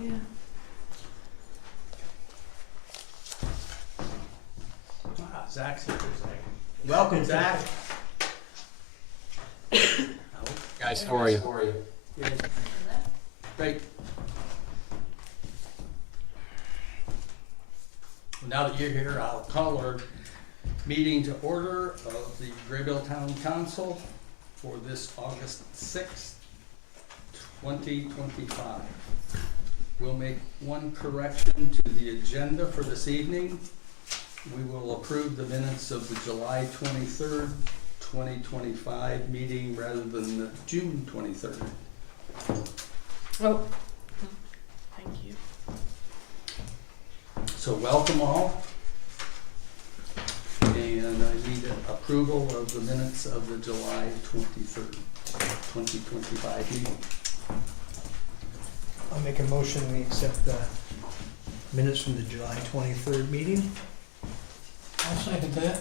Yeah. Zach's here, Zach. Welcome, Zach. Guys, how are you? Good. Great. Well, now that you're here, I'll call our meeting to order of the Grabill Town Council for this August 6th, 2025. We'll make one correction to the agenda for this evening. We will approve the minutes of the July 23rd, 2025 meeting rather than the June 23rd. Oh. Thank you. So welcome all. And I need approval of the minutes of the July 23rd, 2025 meeting. I'll make a motion, we accept the minutes from the July 23rd meeting. I'll second that.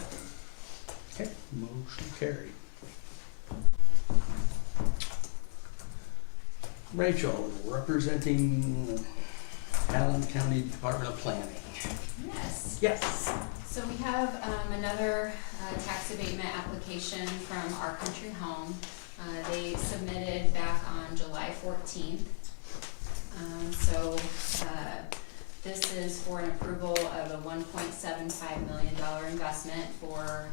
Okay, motion carried. Rachel, representing Allen County Department of Planning. Yes. Yes. So we have another tax abatement application from Our Country Home. They submitted back on July 14th. This is for an approval of a $1.75 million investment for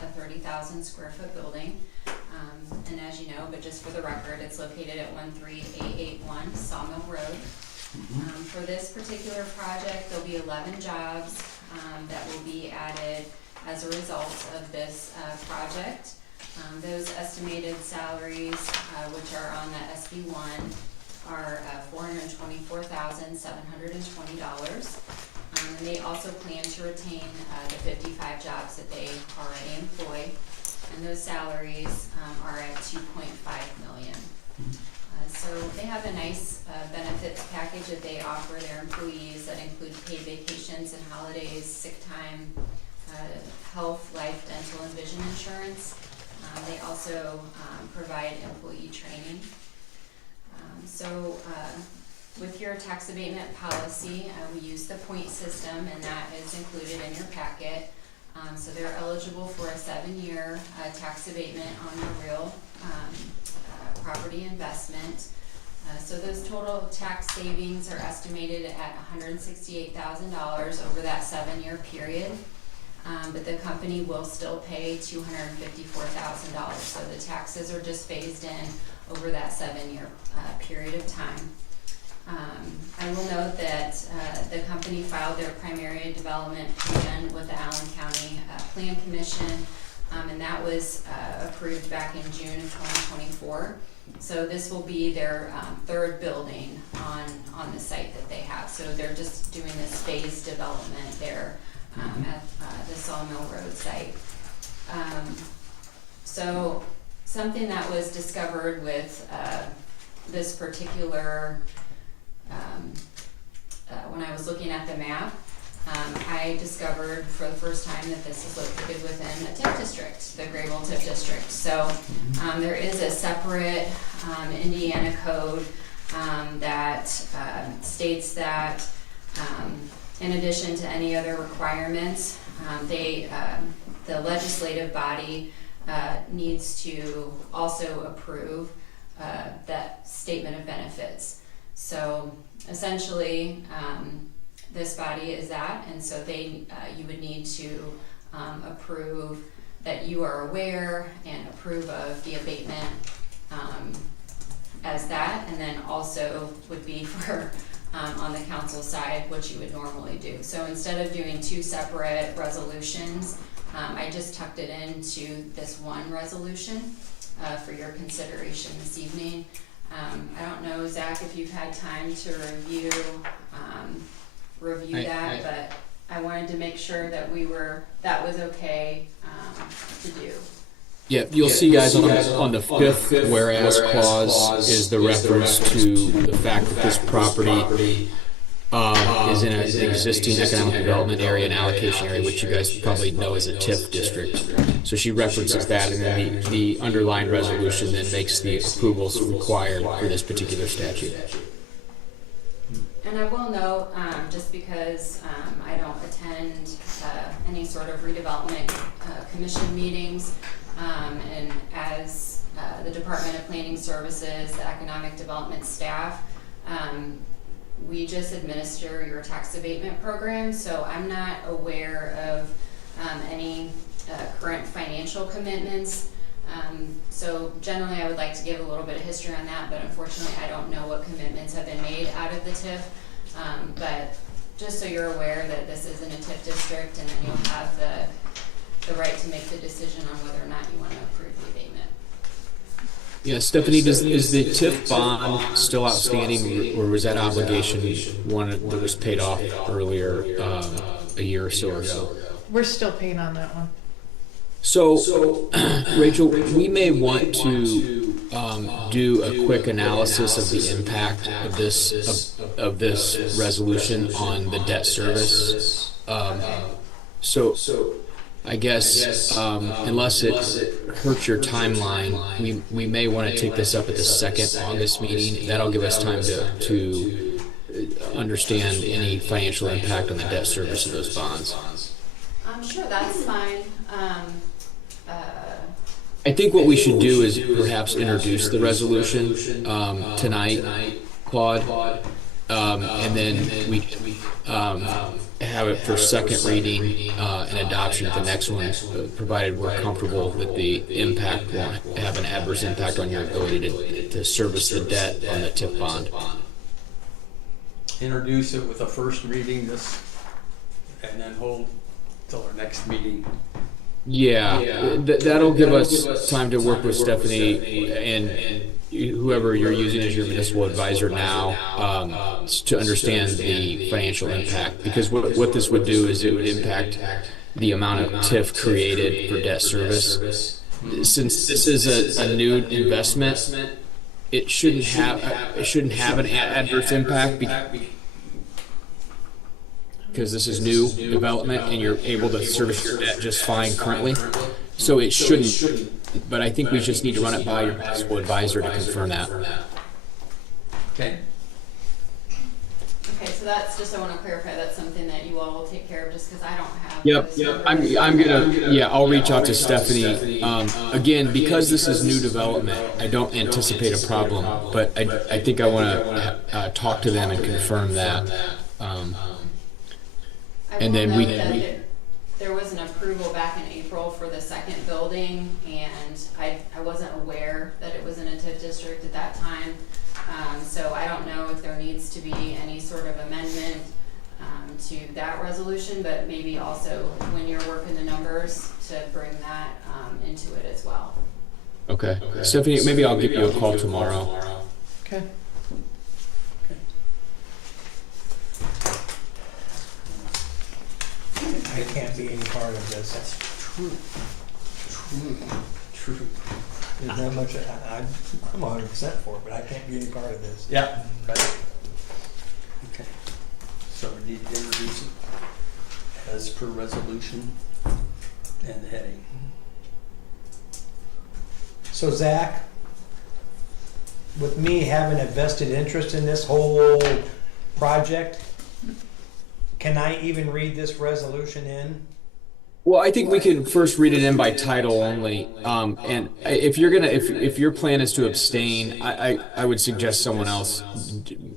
a 30,000 square foot building. And as you know, but just for the record, it's located at 13881 Sawmill Road. For this particular project, there'll be 11 jobs that will be added as a result of this project. Those estimated salaries, which are on the SB1, are $424,720. And they also plan to retain the 55 jobs that they already employ, and those salaries are at $2.5 million. So they have a nice benefits package that they offer their employees that include paid vacations and holidays, sick time, health, life, dental, and vision insurance. They also provide employee training. With your tax abatement policy, we use the point system, and that is included in your packet. So they're eligible for a 7-year tax abatement on their real property investment. So those total tax savings are estimated at $168,000 over that 7-year period. But the company will still pay $254,000. So the taxes are just phased in over that 7-year period of time. I will note that the company filed their primary development plan with the Allen County Plan Commission, and that was approved back in June of 2024. So this will be their third building on the site that they have. So they're just doing this phased development there at the Sawmill Road site. So something that was discovered with this particular when I was looking at the map, I discovered for the first time that this is located within a TIF district, the Grabill TIF district. So there is a separate Indiana code that states that in addition to any other requirements, the legislative body needs to also approve that statement of benefits. So essentially, this body is that, and so you would need to approve that you are aware and approve of the abatement as that, and then also would be for on the council side what you would normally do. So instead of doing two separate resolutions, I just tucked it into this one resolution for your consideration this evening. I don't know, Zach, if you've had time to review that, but I wanted to make sure that that was okay to do. Yeah, you'll see, guys, on the fifth whereas clause is the reference to the fact that this property is in an existing economic development area and allocation area, which you guys probably know as a TIF district. So she references that, and then the underlying resolution then makes the approvals required for this particular statute. And I will note, just because I don't attend any sort of redevelopment commission meetings, and as the Department of Planning Services, the Economic Development staff, we just administer your tax abatement program, so I'm not aware of any current financial commitments. So generally I would like to give a little bit of history on that, but unfortunately I don't know what commitments have been made out of the TIF. But just so you're aware that this isn't a TIF district, and then you'll have the right to make the decision on whether or not you want to approve the abatement. Yeah, Stephanie, is the TIF bond still outstanding, or was that obligation one that was paid off earlier, a year or so ago? We're still paying on that one. So, Rachel, we may want to do a quick analysis of the impact of this resolution on the debt service. So, I guess unless it hurts your timeline, we may want to take this up at the second August meeting. That'll give us time to understand any financial impact on the debt service of those bonds. Sure, that's fine. I think what we should do is perhaps introduce the resolution tonight, Claude, and then we have it for second reading and adoption at the next one, provided we're comfortable that the impact won't have an adverse impact on your ability to service the debt on the TIF bond. Introduce it with a first reading and then hold till our next meeting. Yeah, that'll give us time to work with Stephanie and whoever you're using as your municipal advisor now to understand the financial impact. Because what this would do is it would impact the amount of TIF created for debt service. Since this is a new investment, it shouldn't have an adverse impact because this is new development and you're able to service your debt just fine currently. So it shouldn't, but I think we just need to run it by your municipal advisor to confirm that. Okay. Okay, so that's just, I want to clarify, that's something that you all will take care of, just because I don't have. Yep, those I'm gonna, I'll reach out to Stephanie. Again, because this is new development, I don't anticipate a problem, but I think I wanna talk to them and confirm that. And then we can. There was an approval back in April for the second building, and I wasn't aware that it was in a TIF district at that time. So I don't know if there needs to be any sort of amendment to that resolution, but maybe also when you're working the numbers to bring that into it as well. Okay. Stephanie, maybe I'll give you a call tomorrow. Okay. I can't be any part of this. That's true. There's not much, I'm 100% for it, but I can't be any part of this. Yeah, right. Okay. So we need to introduce it as per resolution and heading. So Zach, with me having a vested interest in this whole project, can I even read this resolution in? Well, I think we can first read it in by title only. And if you're gonna, if your plan is to abstain, I would suggest someone else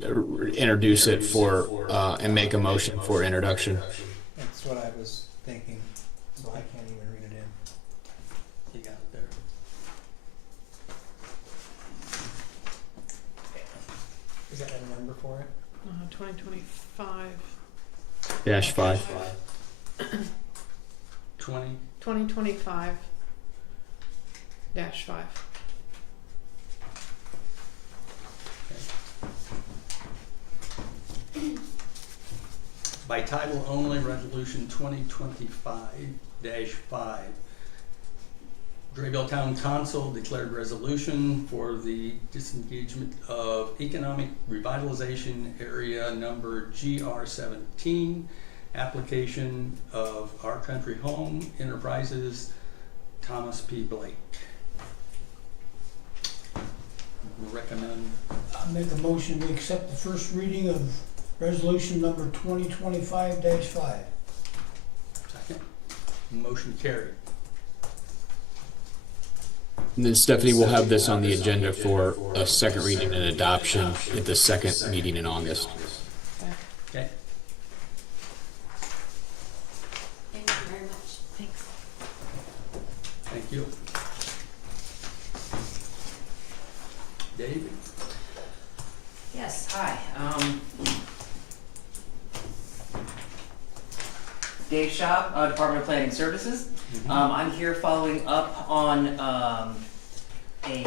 introduce it for and make a motion for introduction. That's what I was thinking, so I can't even read it in. You got it there. Is that a number for it? 2025. -5. 2025 -5. By title only, resolution 2025-5. Grabill Town Council declared resolution for the disengagement of Economic Revitalization Area number GR17, application of Our Country Home Enterprises, Thomas P. Blake. recommend. I make a motion to accept the first reading of resolution number 2025-5. Second. Motion carried. And then Stephanie will have this on the agenda for a second reading and adoption at the second meeting in August. Okay. Thank you very much. Thanks. Thank you. David? Yes, hi. Dave Schaab, Department of Planning Services. I'm here following up on a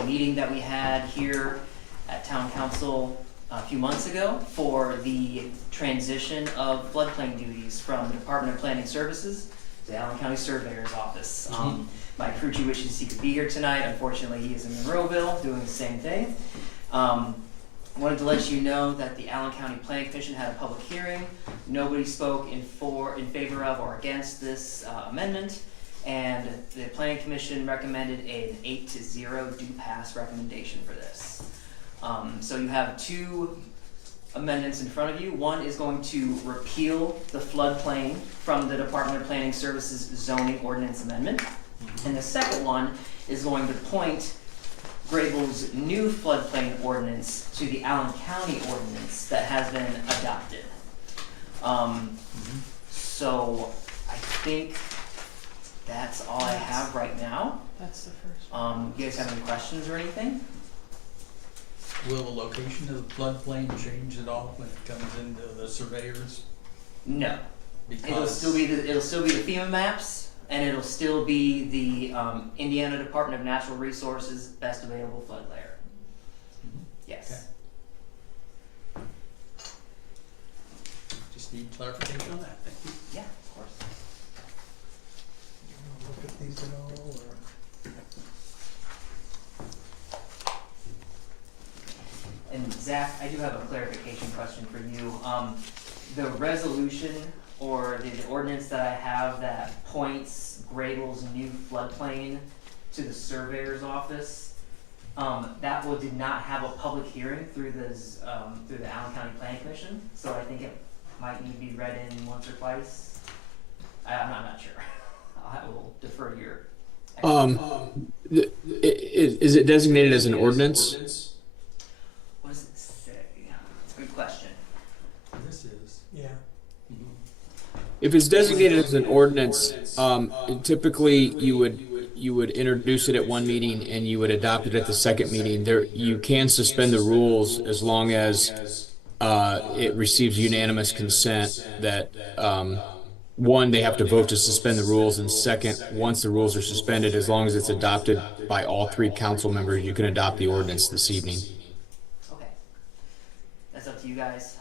meeting that we had here at Town Council a few months ago for the transition of floodplain duties from the Department of Planning Services to the Allen County Surveyor's Office. Mike Frucci wishes he could be here tonight. Unfortunately, he is in Monroeville doing the same thing. Wanted to let you know that the Allen County Planning Commission had a public hearing. Nobody spoke in favor of or against this amendment, and the Planning Commission recommended an 8-0 do pass recommendation for this. So you have two amendments in front of you. One is going to repeal the floodplain from the Department of Planning Services zoning ordinance amendment, and the second one is going to point Grabill's new floodplain ordinance to the Allen County ordinance that has been adopted. So I think that's all I have right now. That's the first one. You guys have any questions or anything? Will the location of the floodplain change at all when it comes into the surveyors? No. It'll Because still be the FEMA maps, and it'll still be the Indiana Department of Natural Resources best available flood layer. Yes. Okay. Just need clarification on that, thank you. Yeah, of course. Look at these at all, or? And Zach, I do have a clarification question for you. The resolution or the ordinance that I have that points Grabill's new floodplain to the surveyor's office, that did not have a public hearing through the Allen County Planning Commission, so I think it might need to be read in once or twice. I'm not sure. I will defer to your. Is it designated as an ordinance? What does it say? It's a good question. This is. Yeah. If it's designated as an ordinance, typically you would introduce it at one meeting and you would adopt it at the second meeting. You can suspend the rules as long as it receives unanimous consent that one, they have to vote to suspend the rules, and second, once the rules are suspended, as long as it's adopted by all three council members, you can adopt the ordinance this evening. Okay. That's up to you guys.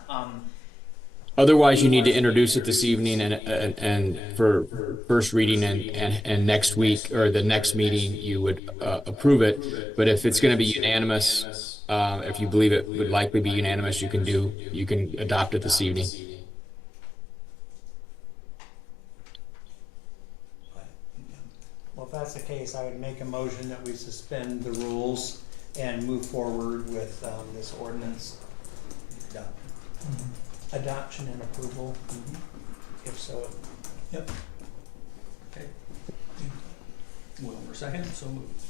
Otherwise, you need to introduce it this evening and for first reading and next week or the next meeting you would approve it. But if it's going to be unanimous, if you believe it would likely be unanimous, you can adopt it this evening. Well, if that's the case, I would make a motion that we suspend the rules and move forward with this ordinance. Adoption and approval, if so. Yep. Okay. Wilmer second, so moved.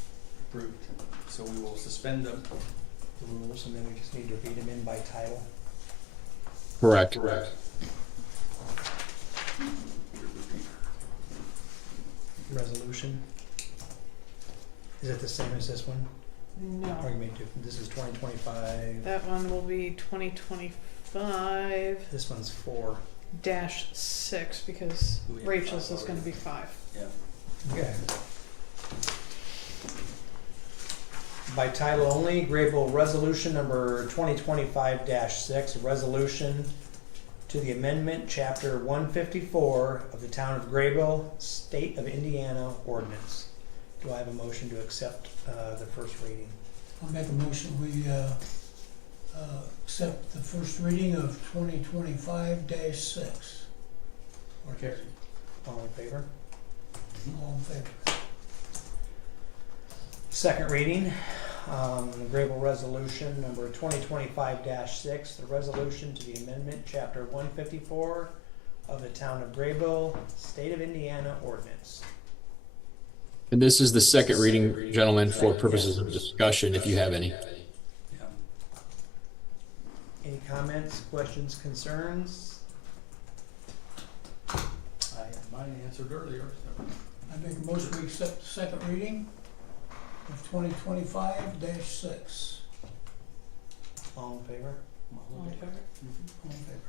Approved. So we will suspend the rules, and then we just need to read them in by title. Correct. Resolution. Is it the same as this one? No, Or you may do, this is 2025, that one will be 2025 this one's 4. -6 because We have Rachel's 5 is gonna be 5. Okay. By title only, Grabill Resolution number 2025-6, resolution to the amendment, Chapter 154 of the Town of Grabill, State of Indiana Ordinance. Do I have a motion to accept the first reading? I'll make a motion, we accept the first reading of 2025-6. Okay. All in favor? All in favor? Second reading, Grabill Resolution number 2025-6, the resolution to the amendment, Chapter 154 of the Town of Grabill, State of Indiana Ordinance. And this is the second reading, gentlemen, for purposes of discussion, if you have any. Yeah. Any comments, questions, concerns? I had mine answered earlier, so. I make a motion we accept the second reading of 2025-6. All in favor? All in favor? All in favor?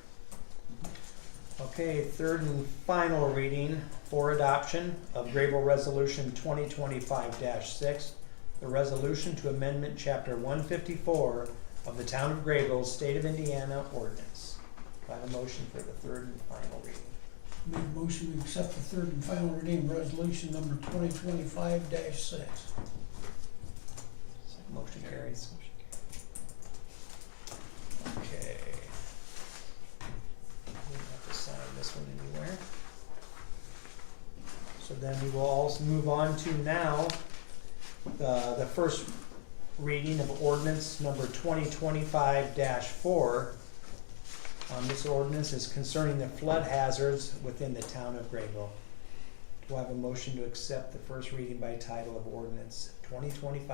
Okay, third and final reading for adoption of Grabill Resolution 2025-6, the resolution to amendment Chapter 154 of the Town of Grabill, State of Indiana Ordinance. Do I have a motion for the third and final reading? Make a motion we accept the third and final reading of resolution number 2025-6. Motion carries. Okay. We don't have to sign this one anywhere. So then we will also move on to now the first reading of ordinance number 2025-4. This ordinance is concerning the flood hazards within the town of Grabill. Do I have a motion to accept the first reading by title of ordinance 2025-4?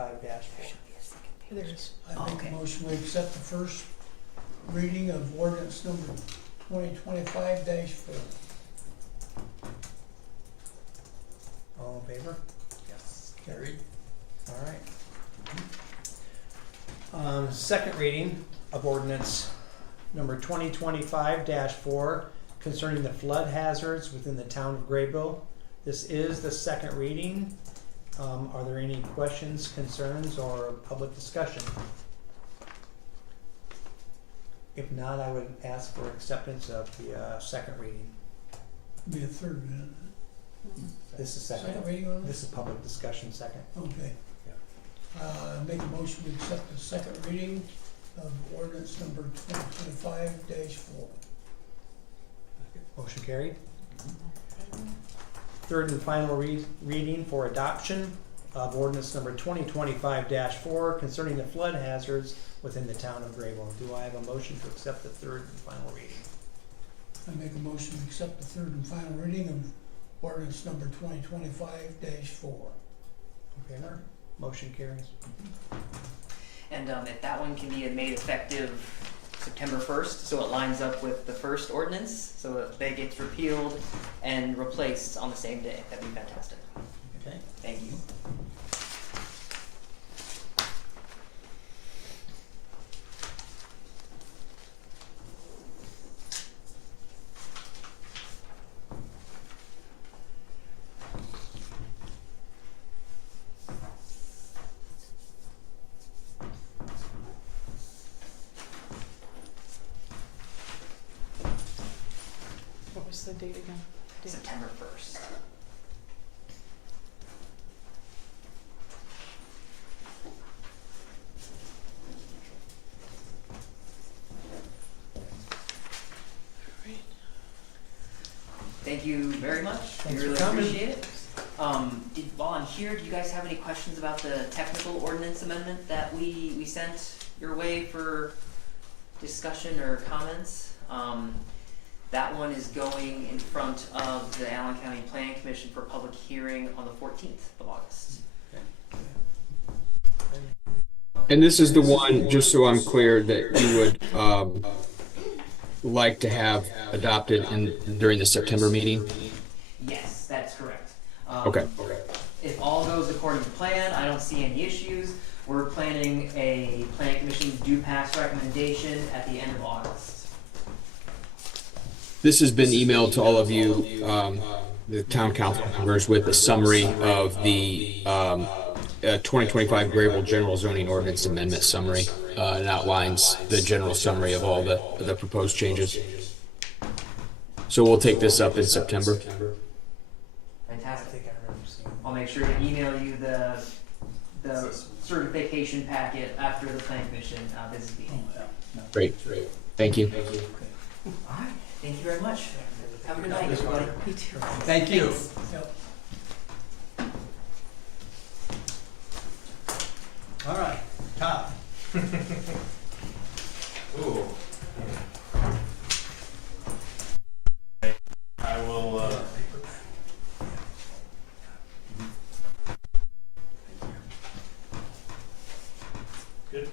There it is. I make Okay. a motion we accept the first reading of ordinance number 2025-4. All in favor? Yes. Carried. All right. Second reading of ordinance number 2025-4 concerning the flood hazards within the town of Grabill. This is the second reading. Are there any questions, concerns, or public discussion? If not, I would ask for acceptance of the second reading. Be a third minute. This is second. Second reading on This this? is public discussion second. Okay. Make a motion we accept the second reading of ordinance number 2025-4. Motion carried. Third and final reading for adoption of ordinance number 2025-4 concerning the flood hazards within the town of Grabill. Do I have a motion to accept the third and final reading? I make a motion to accept the third and final reading of ordinance number 2025-4. Okay, motion carries. And if that one can be made effective September 1st, so it lines up with the first ordinance, so that they get repealed and replaced on the same day, that'd be fantastic. Okay. Thank you. What was the date again? September 1st. Thank you very much. Thanks We for really coming. appreciate it. While I'm here, do you guys have any questions about the technical ordinance amendment that we sent your way for discussion or comments? That one is going in front of the Allen County Planning Commission for public hearing on the 14th of August. And this is the one, just so I'm clear, that you would like to have adopted during the September meeting? Yes, that's correct. Okay. If all goes according to plan, I don't see any issues. We're planning a planning commission due pass recommendation at the end of August. This has been emailed to all of you, the town council members, with a summary of the 2025 Grabill General Zoning Ordinance Amendment Summary. It outlines the general summary of all the proposed changes. So we'll take this up in September. I Fantastic. think I remember seeing. I'll make sure to email you the certification packet after the planning commission business meeting. Great. Thank you. All right. Thank you very much. Have a good night, everybody. Me too. Thank you. Yep. All right. Ooh. I will, good?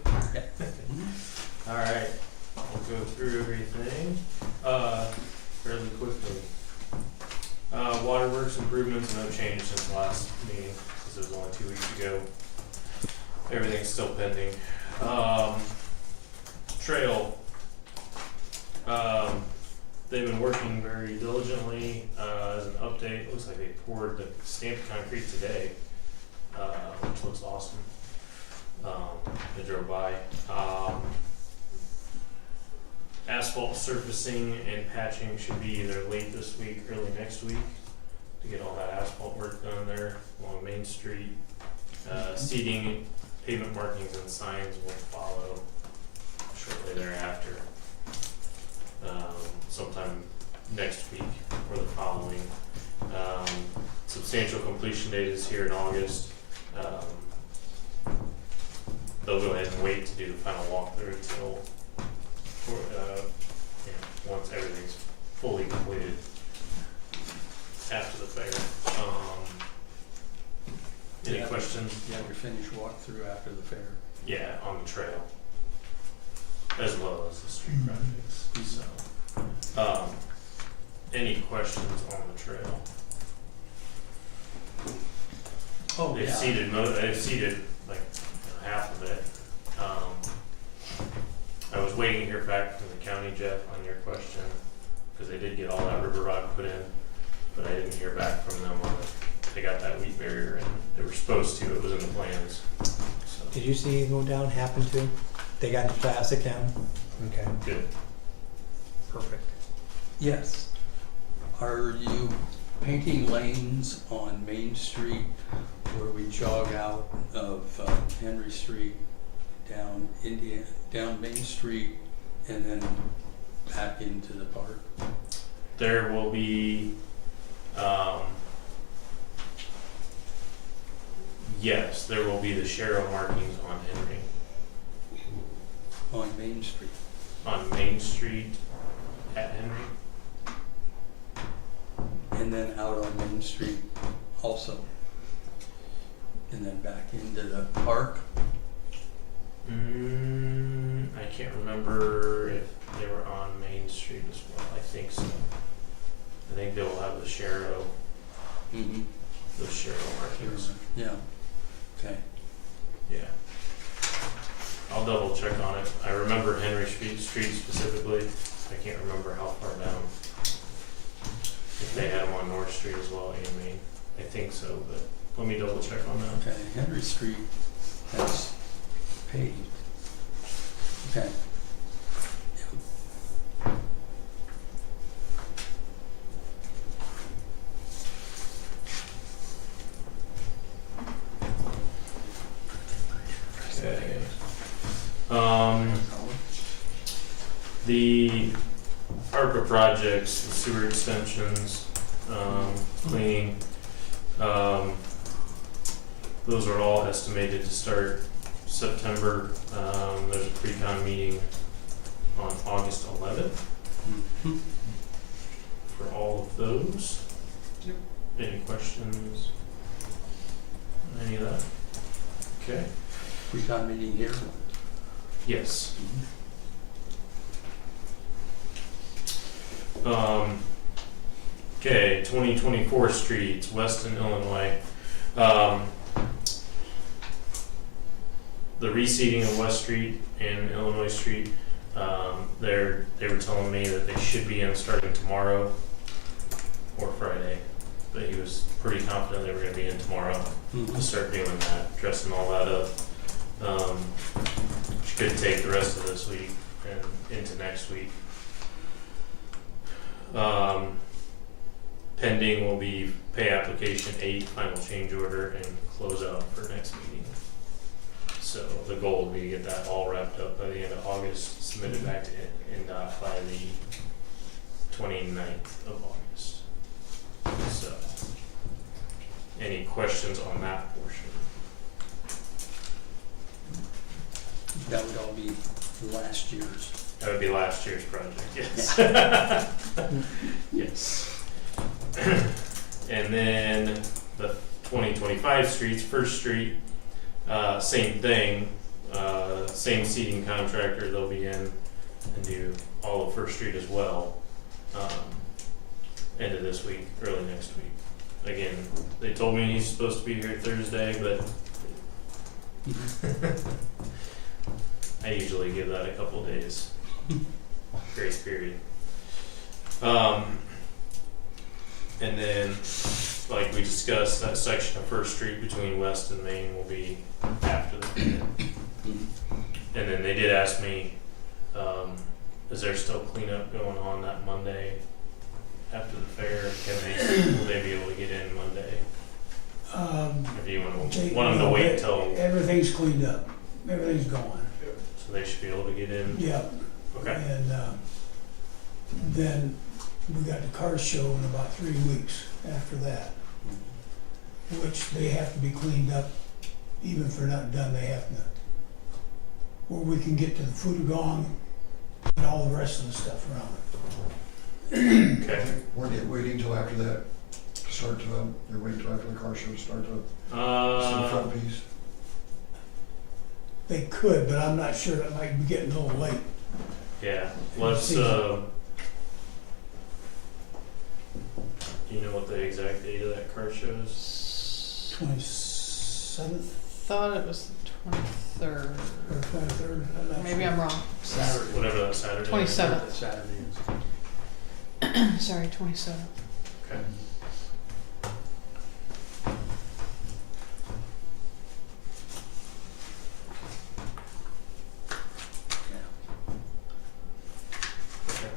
Alright, we'll go through everything, fairly quickly. Waterworks improvements, no change since the last meeting, because it was only 2 weeks ago. Everything's still pending. Trail. They've been working very diligently, as an update, looks like they poured the stamped concrete today, which looks awesome. I drove by. Asphalt surfacing and patching should be either late this week, early next week, to get all that asphalt work done there along Main Street. Seeding, pavement markings and signs will follow shortly thereafter. Sometime next week or the following. Substantial completion date is here in August. They'll go ahead and wait to do the final walkthrough until, once everything's fully completed after the fair. Any questions? You have your finished walkthrough after the fair. Yeah, on the trail, as well as the street projects, so. Any questions on the trail? Oh, They've seeded like half of it. I was waiting to hear back from the county, Jeff, on your question, cause they did get all that river rock put in, but I didn't hear back from them on it. They got that weed barrier and they were supposed to, it was in the plans, so. Did you see it go down, happen to? They got the plastic down? Okay, Good. perfect. Yes. Are you painting lanes on Main Street where we jog out of Henry Street down down Main Street and then back into the park? There will be, yes, there will be the Sharrow markings on Henry, On Main Street? on Main Street at Henry. And then out on Main Street also? And then back into the park? I can't remember if they were on Main Street as well. I think so. I think they will have the Sharrow, Mm-hmm. the Sharrow markings. Yeah, okay. Yeah. I'll double check on it. I remember Henry Street specifically. I can't remember how far down. If they had them on North Street as well, and Main. I think so, but let me double check on that. Okay, Henry Street has paved. Okay. Okay. The ARPA projects, the sewer extensions, cleaning, those are all estimated to start September. There's a pre-con meeting on August 11th Mhm. for all of those. Yep. Any questions? Any of that? Okay. Pre-con meeting here? Yes. Okay, 2024 streets, Weston, Illinois. The reseeding of West Street and Illinois Street, they were telling me that they should be in starting tomorrow or Friday. But he was pretty confident they were gonna be in tomorrow to start doing that, dressing all that up. Which could take the rest of this week and into next week. Pending will be pay application 8, final change order, and close out for next meeting. So the goal would be to get that all wrapped up by the end of August, submitted back to NDOT by the 29th of August. So, any questions on that portion? That would last year's. That would be last year's project, yes. Yes. And then the 2025 streets, First Street, same thing, same seating contractor, they'll be in and do all of First Street as well, end of this week, early next week. Again, they told me he's supposed to be here Thursday, but I usually give that a couple days grace period. And then, like we discussed, that section of First Street between West and Main will be after the fair. And then they did ask me, is there still cleanup going on that Monday after the fair? Will they be able to get in Monday? Or do you want them to wait till, Everything's cleaned up, everything's gone. so they should be able to get in? Yeah. Okay. And, then we got the car show in about 3 weeks after that, which they have to be cleaned up. Even if they're not done, they have to. Or we can get to the Fudugong and all the rest of the stuff around it. Okay. We're waiting till after that to start to, they're waiting till after the car show to start to see the front piece. They could, but I'm not sure, that might be getting a little late. Yeah, let's, do you know what the exact date of that car show is? 27th Thought it was the 23rd. or 23rd, I'm not Maybe sure. I'm wrong. Saturday. Whatever that Saturday is. 27th. Saturday is. Sorry, 27th. Okay. Okay.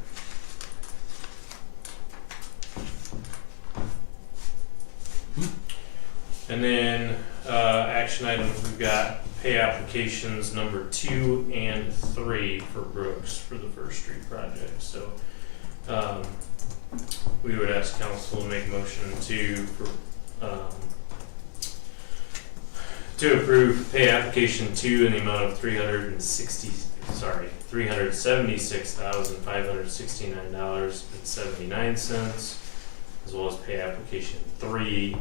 And then, action items, we've got pay applications number 2 and 3 for Brooks for the First Street project, so, we would ask council to make a motion to approve pay application 2 in the amount of $376,569.79, as well as pay application 3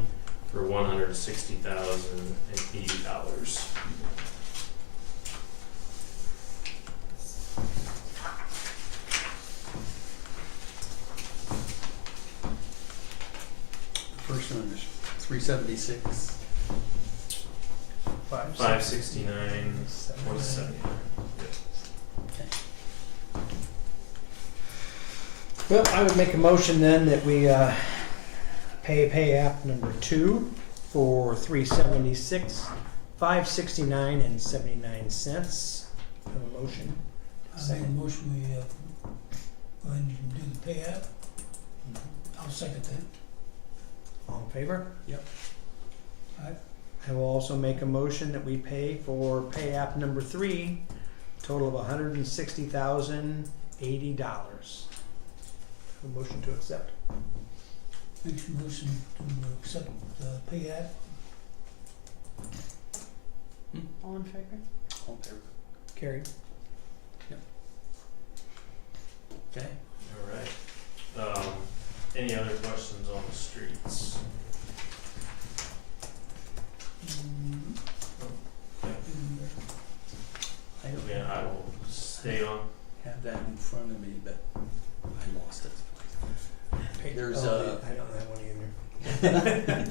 for $160,080. The first one is 376. 569.27. Well, I would make a motion then that we pay app number 2 for $376, $569.79. Have a motion. I make a motion, we, go ahead and do the pay app. I'll second that. All in favor? Yep. Aye. I will also make a motion that we pay for pay app number 3, total of $160,080. A motion to accept. Makes a motion to accept the pay app. All in favor? All in favor? Carried. Okay. Alright, any other questions on the streets? I don't Yeah, I will stay on. have that in front of me, but I lost it. There's I don't have one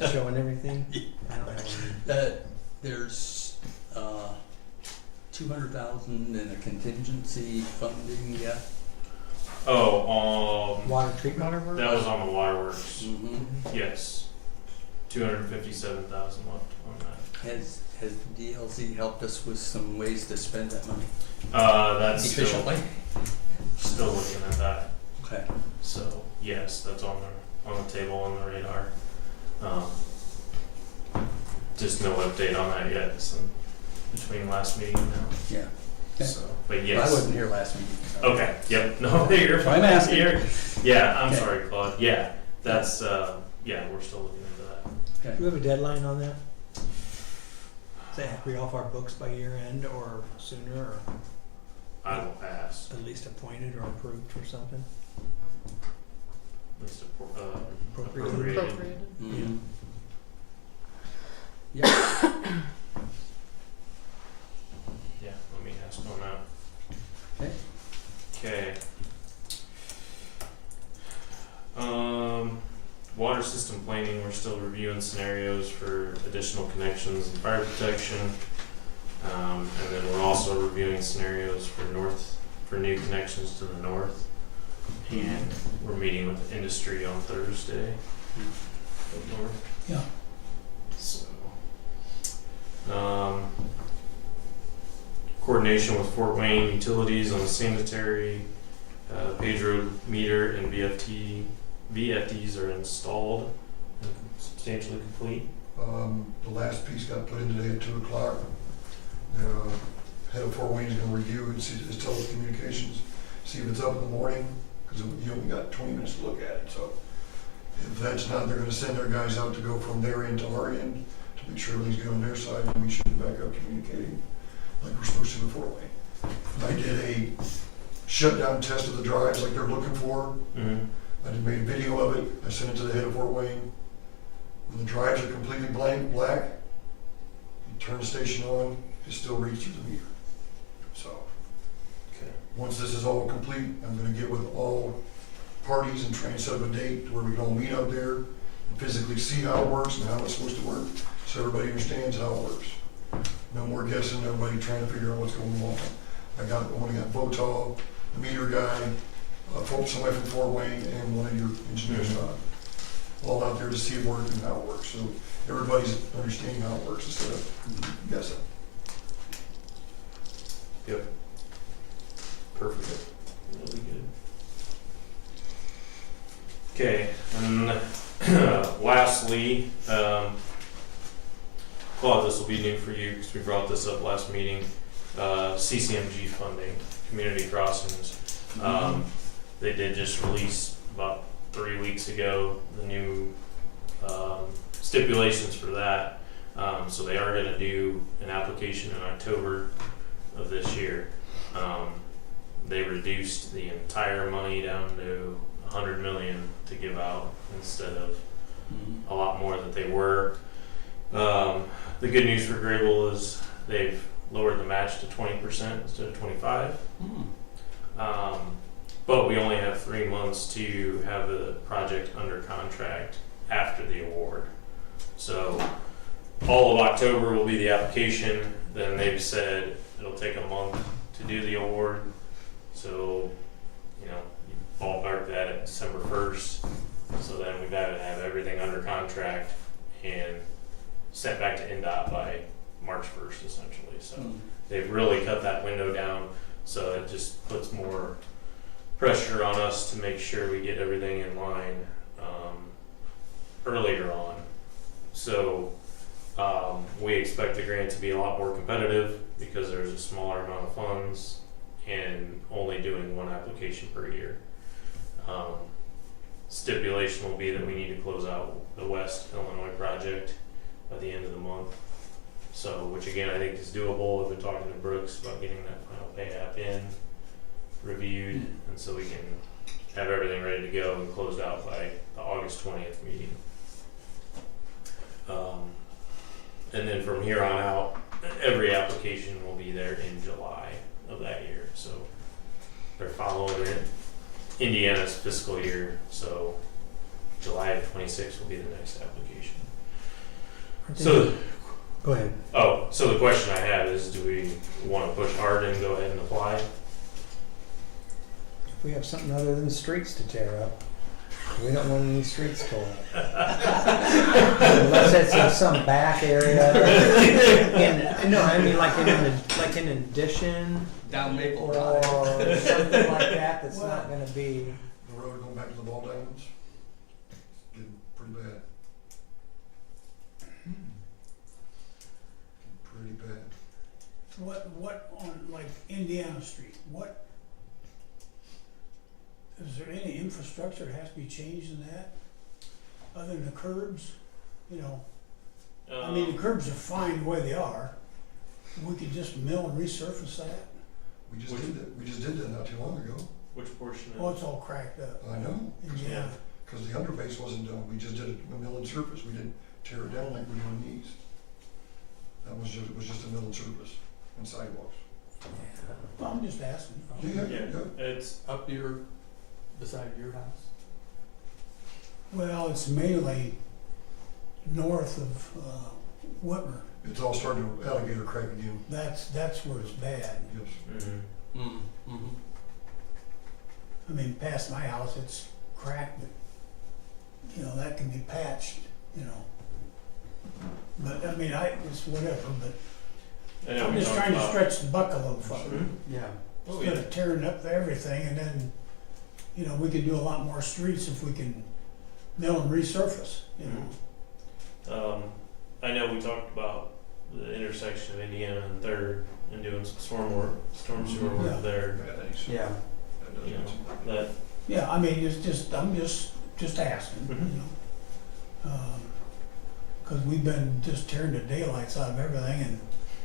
either. Showing everything? I don't have one either. There's 200,000 in a contingency funding yet. Oh, Water treatment? that was on the waterworks, Mm-hmm. yes. 257,000 left on that. Has DLC helped us with some ways to spend that money That's efficiently? still looking at that, Okay. so, yes, that's on the table, on the radar. Just no update on that yet, so, between last meeting and now, Yeah. Okay. so, but I yes. wasn't here last week. So. Okay, yep, no, you're fine. I'm asking. Yeah, I'm Okay. sorry, Claude, yeah, that's, yeah, we're still looking into that. Okay. Do we have a deadline on that? Does that have to be off our books by year end or sooner or? I will pass. At least appointed or approved or something. At least Appropriated. appropriated. Appropriated. Mhm. Yeah, let me ask on that. Okay. Okay. Water system planning, we're still reviewing scenarios for additional connections and fire protection. And then we're also reviewing scenarios for new connections to the north. And we're meeting with industry on Thursday. Up north. Yeah. So, coordination with Fort Wayne Utilities on the sanitary, page road meter and VFDs are installed and substantially complete. The last piece got put in today at 2 o'clock. The head of Fort Wayne is gonna review and see his telecommunications, see if it's up in the morning, cause you only got 20 minutes to look at it, so. If that's not, they're gonna send their guys out to go from their end to our end, to make sure everything's good on their side, and we should be back up communicating like we're supposed to before Wayne. I did a shutdown test of the drives like they're looking for. Mm-hmm. I just made a video of it, I sent it to the head of Fort Wayne. When the drives are completely black, you turn the station on, it still reads through the meter. So, Okay. once this is all complete, I'm gonna get with all parties and try and set up a date where we can all meet up there and physically see how it works and how it's supposed to work, so everybody understands how it works. No more guessing, nobody trying to figure out what's going on. I got Votal, the meter guy, somebody from Fort Wayne, and one of your engineers, all out there to see it work and how it works, so everybody's understanding how it works instead of guessing. Perfect. Really good. Okay, and lastly, Claude, this will be new for you because we brought this up last meeting. CCMG funding, community crossings. They did just release about 3 weeks ago the new stipulations for that. So they are going to do an application in October of this year. They reduced the entire money down to $100 million to give out instead of a lot more that they were. The good news for Grabill is they've lowered the match to 20% instead of 25%. But we only have 3 months to have the project under contract after the award. So all of October will be the application. Then they've said it'll take a month to do the award. So, you ballpark that at December 1st. So then we've got to have everything under contract and sent back to NDOT by March 1st, essentially. So they've really cut that window down. So it just puts more pressure on us to make sure we get everything in line earlier on. So we expect the grant to be a lot more competitive because there's a smaller amount of funds and only doing one application per year. Stipulation will be that we need to close out the West Illinois project by the end of the month. So, which again I think is doable. I've been talking to Brooks about getting that final pay app in, reviewed, and so we can have everything ready to go and closed out by the August 20th meeting. And then from here on out, every application will be there in July of that year. So they're following Indiana's fiscal year. So July of 26 will be the next application. So Go ahead. Oh, so the question I have is, do we want to push hard and go ahead and apply? If we have something other than streets to tear up, we don't want any streets torn up. Unless it's in some back area. No, I mean like in addition Down Maple or Drive. something like that that's not gonna be. The road going back to the ball diamonds, getting pretty bad. Pretty bad. What on like Indiana Street, is there any infrastructure that has to be changed in that? Other than the curbs, I mean, the curbs are fine the way they are. We could just mill and resurface that. We just Which- did that, we just did that not too long ago. Which portion Well, of, it's all cracked up. I know, Yeah. because the underbase wasn't done, we just did a mill and surface, we didn't tear it down like we're doing these. That was just, it was just a mill and surface and sidewalks. Well, I'm just asking. yeah, it's, Up your, beside your house? Well, it's mainly north of, Whitmer. It's all starting to alligator crack again, That's where it's bad. yes. Mm-hmm. I mean, past my house, it's cracked, but, you know, that can be patched, you know. But, I mean, it's whatever, but I know I'm we just talked trying to about. stretch the buck a little further. Mhm. Yeah. Oh, Instead yeah. of tearing up everything, and then, you know, we could do a lot more streets if we can mill and resurface, you know. I know we talked about the intersection of Indiana and Third and doing some storm sewer Yeah. work there. Yeah, thanks. Yeah. You know, that, Yeah, I mean, it's just, I'm just asking, you Mhm. know. 'Cause we've been just tearing the daylights out of everything, and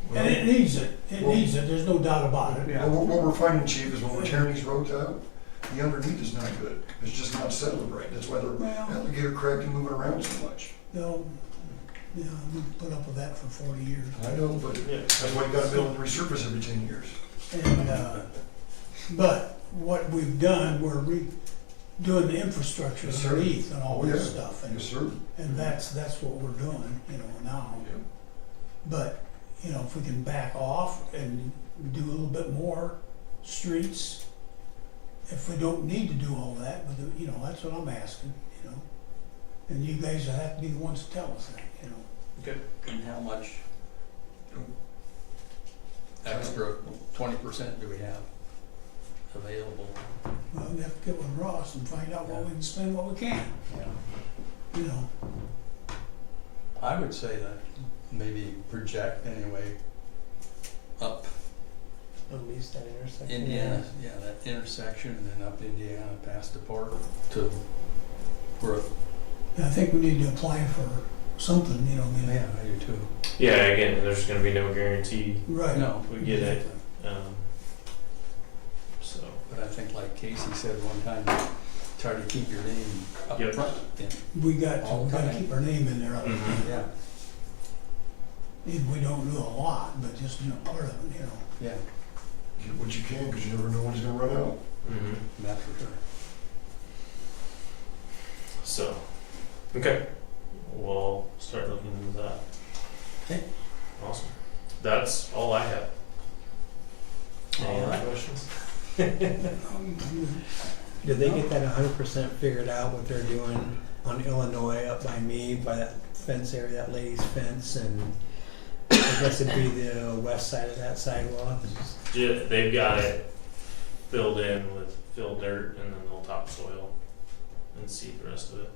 Well, it needs it, well- there's no doubt about it. Yeah. Well, what we're finding, Chief, is when we're tearing these roads out, the underneath is not good. It's just not settling right. That's why they're Well, alligator cracked and moving around so much. they'll, you know, we put up with that for 40 years. I know, but yeah. that's why you gotta build and resurface every 10 years. And, but what we've done, we're doing the infrastructure Yes, sir. underneath and all Oh, this yeah. stuff, Yes, sir. and that's what we're doing, you know, now. Yeah. But, you know, if we can back off and do a little bit more streets, if we don't need to do all that, but, you know, that's what I'm asking, you know. And you guys will have to be the ones to tell us that, you know. And how much extra 20% do we have available? Well, we have to get with Ross and find out what we can spend, what we can, Yeah. you know. I would say that maybe project anyway up At least that intersection. Indiana, yeah, that intersection, and then up Indiana past the park to where, And I think we need to apply for something, you know, I mean. yeah, I do too. Yeah, again, there's gonna be no guarantee Right. No, we get it, so, but I think like Casey said one time, try to keep your name up Yep. front. Yeah. We got All the to time. keep our name in there. Mhm. Yeah, We don't do a lot, but just, you know, part of it, you know. yeah, Get what you can, because you never know when it's gonna run out. mhm. that's for sure. So, okay, we'll start looking into that. Okay. Awesome. That's all I have. Any other Alright. questions? Did they get that 100% figured out, what they're doing on Illinois up by me, by that fence area, that lady's fence, and I guess it'd be the west side of that sidewalk? Yeah, they've got it filled in with filled dirt and then they'll topsoil and seed the rest of it.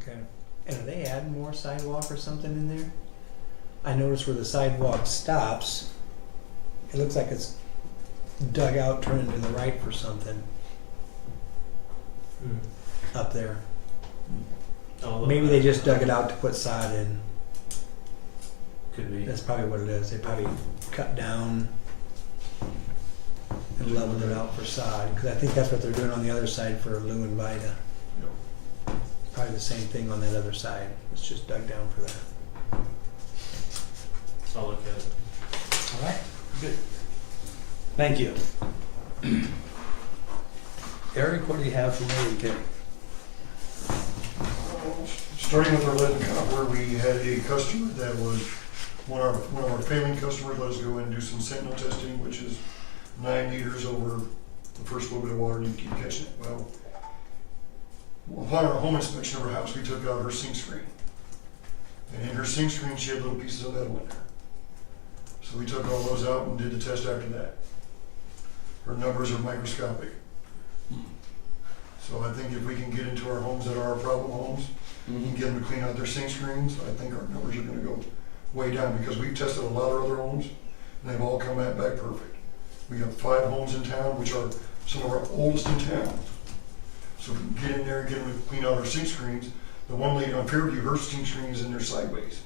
Okay. And are they adding more sidewalk or something in there? I noticed where the sidewalk stops, it looks like it's dug out, turning to the right for something up there. I'll look Maybe at they it. just dug it out to put sod in. Could be. That's probably what it is. They probably cut down and leveled it out for sod, because I think that's what they're doing on the other side for Lou and Vida. Probably the same thing on that other side. It's just dug down for that. I'll look at it. All right. Good. Thank you. Eric, what do you have for me, Kenny? Starting with our lead and copper, we had a customer that was, one of our failing customers let us go in and do some sentinel testing, which is 9 meters over the first little bit of water and you keep catching it. Well, upon our home inspection of her house, we took out her sink screen. And in her sink screen, she had little pieces of metal in there. So we took all those out and did the test after that. Her numbers are microscopic. So I think if we can get into our homes that are our problem homes, and get them to clean out their sink screens, I think our numbers are gonna go way down, because we've tested a lot of other homes, and they've all come back perfect. We got 5 homes in town, which are some of our oldest in town. So if we can get in there and get them to clean out our sink screens, the one lady on Fairview, her sink screen is in there sideways.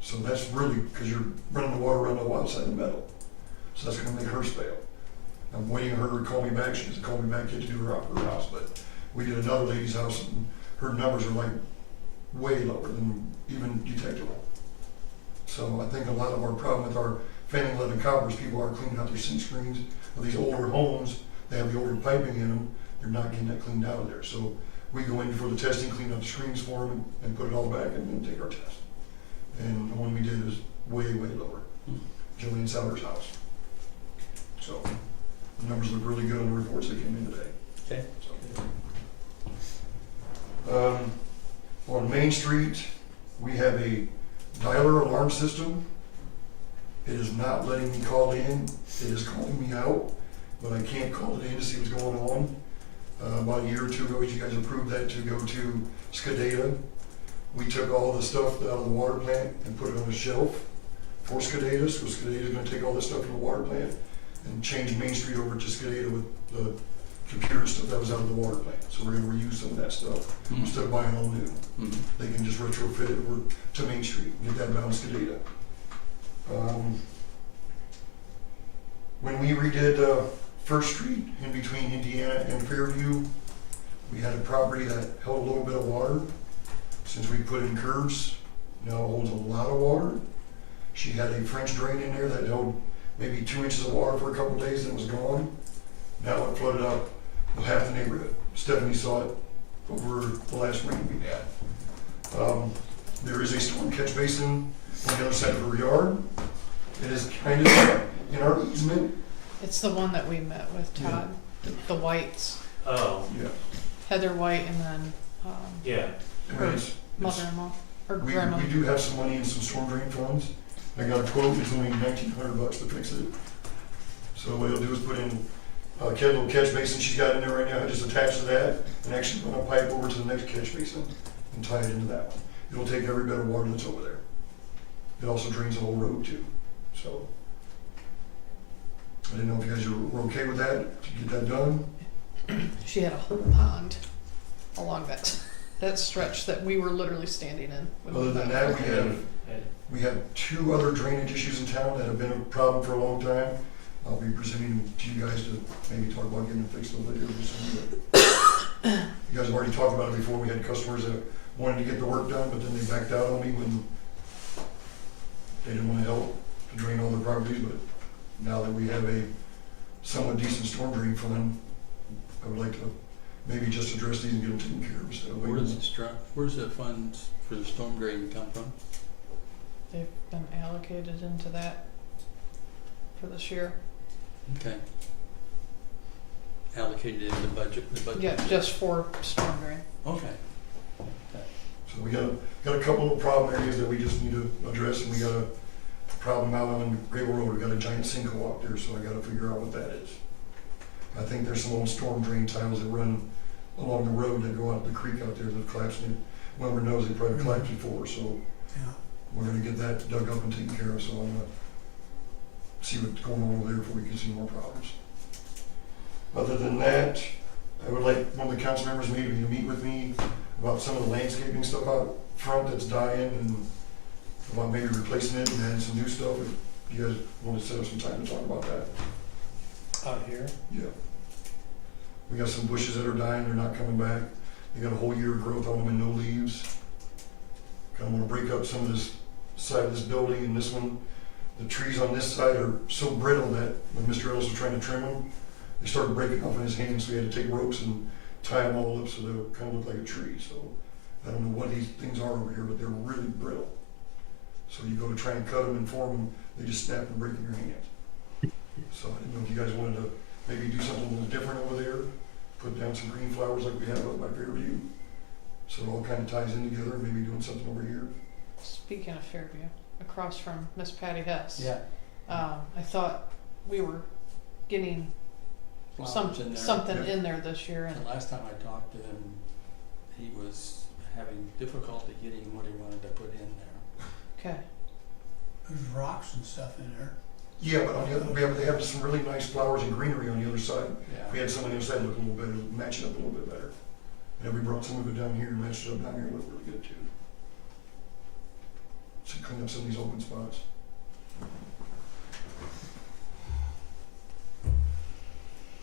So that's really, because you're running the water around the outside of the metal. So that's gonna make hers fail. I'm waiting on her to call me back. She hasn't called me back yet to do her house, but we did another lady's house and her numbers are like way lower than even detectable. So I think a lot of our problem with our failing lead and copper is people aren't cleaning out their sink screens. Of these older homes, they have the older piping in them, they're not getting that cleaned out of there. So we go in for the testing, clean up the screens for them and put it all back and then take our test. And the one we did is way, way lower. Jillian Sellers' house. So the numbers look really good on the reports that came in today. Okay. So. On Main Street, we have a dialer alarm system. It is not letting me call in. It is calling me out, but I can't call it in to see what's going on. About a year or two ago, you guys approved that to go to Scadata. We took all the stuff out of the water plant and put it on a shelf for Scadata, so Scadata is going to take all this stuff from the water plant and change Main Street over to Scadata with the computer stuff that was out of the water plant. So we're going to reuse some of that stuff instead of buying all new. They can just retrofit it over to Main Street and get that down to Scadata. When we redid First Street in between Indiana and Fairview, we had a property that held a little bit of water. Since we put in curbs, now it holds a lot of water. She had a French drain in there that held maybe 2 inches of water for a couple of days and it was gone. Now it flooded out half the neighborhood. Stephanie saw it over the last rain we had. There is a storm catch basin on the other side of her yard. It is kind of in our easement. It's the one that we met with Todd, the Whites, Oh, Yeah. Heather White, and then yeah. I mean, it's- mother-in-law or we grandma. do have some money in some storm drain funds. I got a quote, it's only $1,900 to fix it. So what he'll do is put in a little catch basin she's got in there right now, I just attach to that and actually run a pipe over to the next catch basin and tie it into that one. It'll take every bit of water that's over there. It also drains the whole road too, so. I didn't know if you guys were okay with that, to get that done. She had a whole pond along that stretch that we were literally standing in. when Other we than met. that, we have 2 other drainage issues in town that have been a problem for a long time. I'll be presenting them to you guys to maybe talk about getting them fixed a little bit here. You guys have already talked about it before. We had customers that wanted to get the work done, but then they backed out on me when they didn't want to help to drain all the properties. But now that we have a somewhat decent storm drain fund, I would like to maybe just address these and get them taken care of instead of waiting. Where's the funds for the storm drain come from? They've been allocated into that for this year. Okay. Allocated in the budget, Yeah, just for storm drain. Okay. So we got a couple of problem areas that we just need to address, and we got a problem out on Grabill Road. We got a giant sinkhole out there, so I gotta figure out what that is. I think there's some old storm drain tiles that run along the road that go out the creek out there that collapsed in. Whoever knows, they probably collapsed before, so we're gonna get that dug up and taken care of, so I'm gonna see what's going on over there before we can see more problems. Other than that, I would like one of the council members maybe to meet with me about some of the landscaping stuff out front that's dying and about maybe replacing it and adding some new stuff. If you guys want to set up some time to talk about that. Out here? Yeah. We got some bushes that are dying, they're not coming back. They got a whole year of growth on them and no leaves. Kinda wanna break up some of this side of this building and this one. The trees on this side are so brittle that when Mr. Ellis was trying to trim them, they started breaking off in his hands, so he had to take ropes and tie them all up so they would kind of look like a tree. So I don't know what these things are over here, but they're really brittle. So you go to try and cut them and form them, they just snap and break in your hand. So I didn't know if you guys wanted to maybe do something a little different over there, put down some green flowers like we have up by Fairview. So it all kind of ties in together, maybe doing something over here. Speaking of Fairview, across from Miss Patty Hess. Yeah. I thought we were getting Flowers in there. something in there this year, and The last time I talked to him, he was having difficulty getting what he wanted to put in there. okay. There's rocks and stuff in there. Yeah, but on the other, they have some really nice flowers and greenery on the other side. If we Yeah. had some on the other side, look a little better, match it up a little bit better. And if we brought some of it down here and matched it up down here, it looked really good too. So clean up some of these open spots.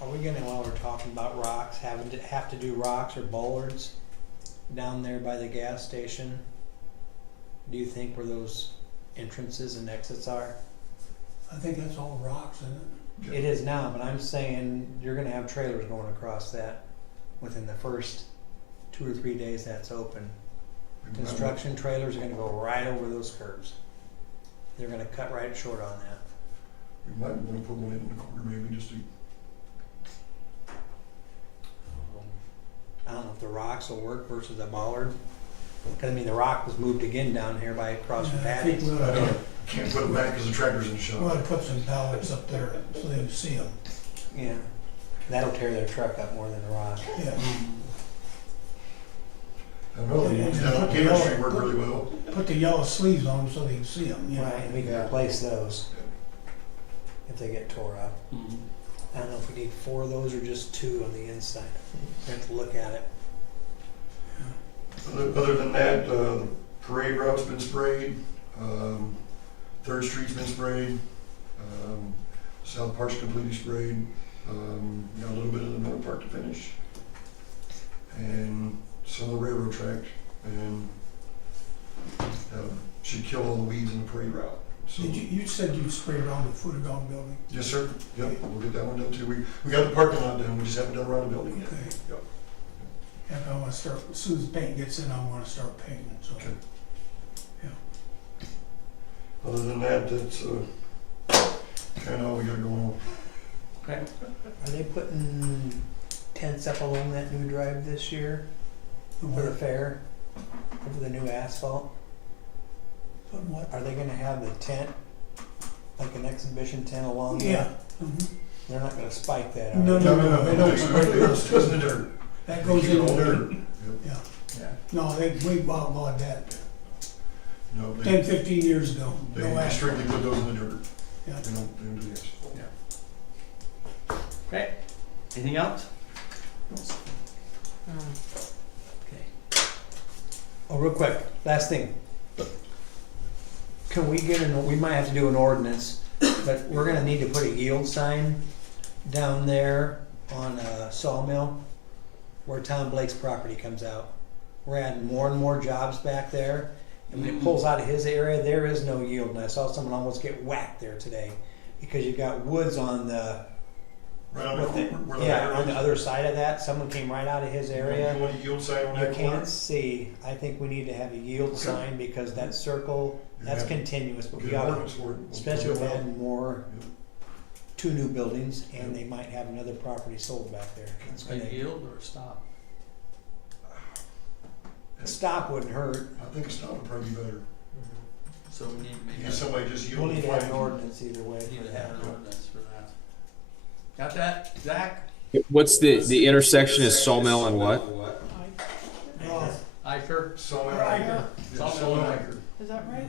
Are we gonna, while we're talking about rocks, have to do rocks or bollards down there by the gas station? Do you think where those entrances and exits are? I think that's all rocks, isn't it? It is now, but I'm saying you're gonna have trailers going across that within the first 2 or 3 days that's open. Construction trailers are gonna go right over those curbs. They're gonna cut right short on that. We might want to put one in the corner maybe just to, I don't know if the rocks will work versus a bollard. Cause I mean, the rock was moved again down here by across from Yeah, I think Patty's. we ought to, can't put it back because the tractor's in the we shop. ought to put some pallets up there so they can see them. Yeah, that'll tear their truck up more than a rock. Yeah. I don't know, And the then put the chemistry yellow- worked really well. Put the yellow sleeves on them so they can see them, you know. Right, and we can replace those if they get tore up. I don't know if we need 4 of those or just 2 on the inside. We have to look at it. Other than that, the parade route's been sprayed, 3rd Street's been sprayed, South Park's completely sprayed, got a little bit of the North Park to finish, and some of the railroad track, and should kill all the weeds in the parade route. So, You said you'd spray around the Food-A-Gone building? yes, sir, yep, we'll get that one done too. We got the parking lot done, we just haven't done around the building yet. Okay. Yep. Yeah, I wanna start, as soon as paint gets in, I'm gonna start painting, so. Okay. Other than that, that's, kinda all we got going on. Okay. Are they putting tents up along that new drive this year for the fair? For the new asphalt? Put what? Are they gonna have the tent, like an exhibition tent along Yeah. there? Mhm. They're not gonna spike that, are No, they? no, they don't spray It those. goes in the dirt. That goes in the dirt. Yep. Yeah. No, we outlawed that No, 10, 15 years ago. they No asphalt. strictly put those in the dirt. Yeah. They don't do the asphalt. Okay, anything else? Okay. Oh, real quick, last thing. Can we get we might have to do an ordinance, but we're gonna need to put a yield sign down there on Sawmill where Tom Blake's property comes out. We're adding more and more jobs back there. And when it pulls out of his area, there is no yield. And I saw someone almost get whacked there today because you got woods on the, Right on the what the- corner, where the yeah, arrow on the is. other side of that. Someone came right out of his area. You want a yield sign on You that corner? can't see. I think we need to have a yield Okay. sign because that circle, You that's have to continuous, but we Get an ought ordinance for it. to, especially with adding more, Yep. 2 new buildings, and they might have another property sold back there. It's A gonna, yield or a stop? stop wouldn't hurt. I think a stop would probably be better. So we need to make Get somebody just yield We'll the need to have an flag. ordinance either way. need to have an ordinance for that. Got that, Zach? What's the intersection is Sawmill and what? Iker? Sawmill. Right. Yeah, Sawmill and Iker. Is that right?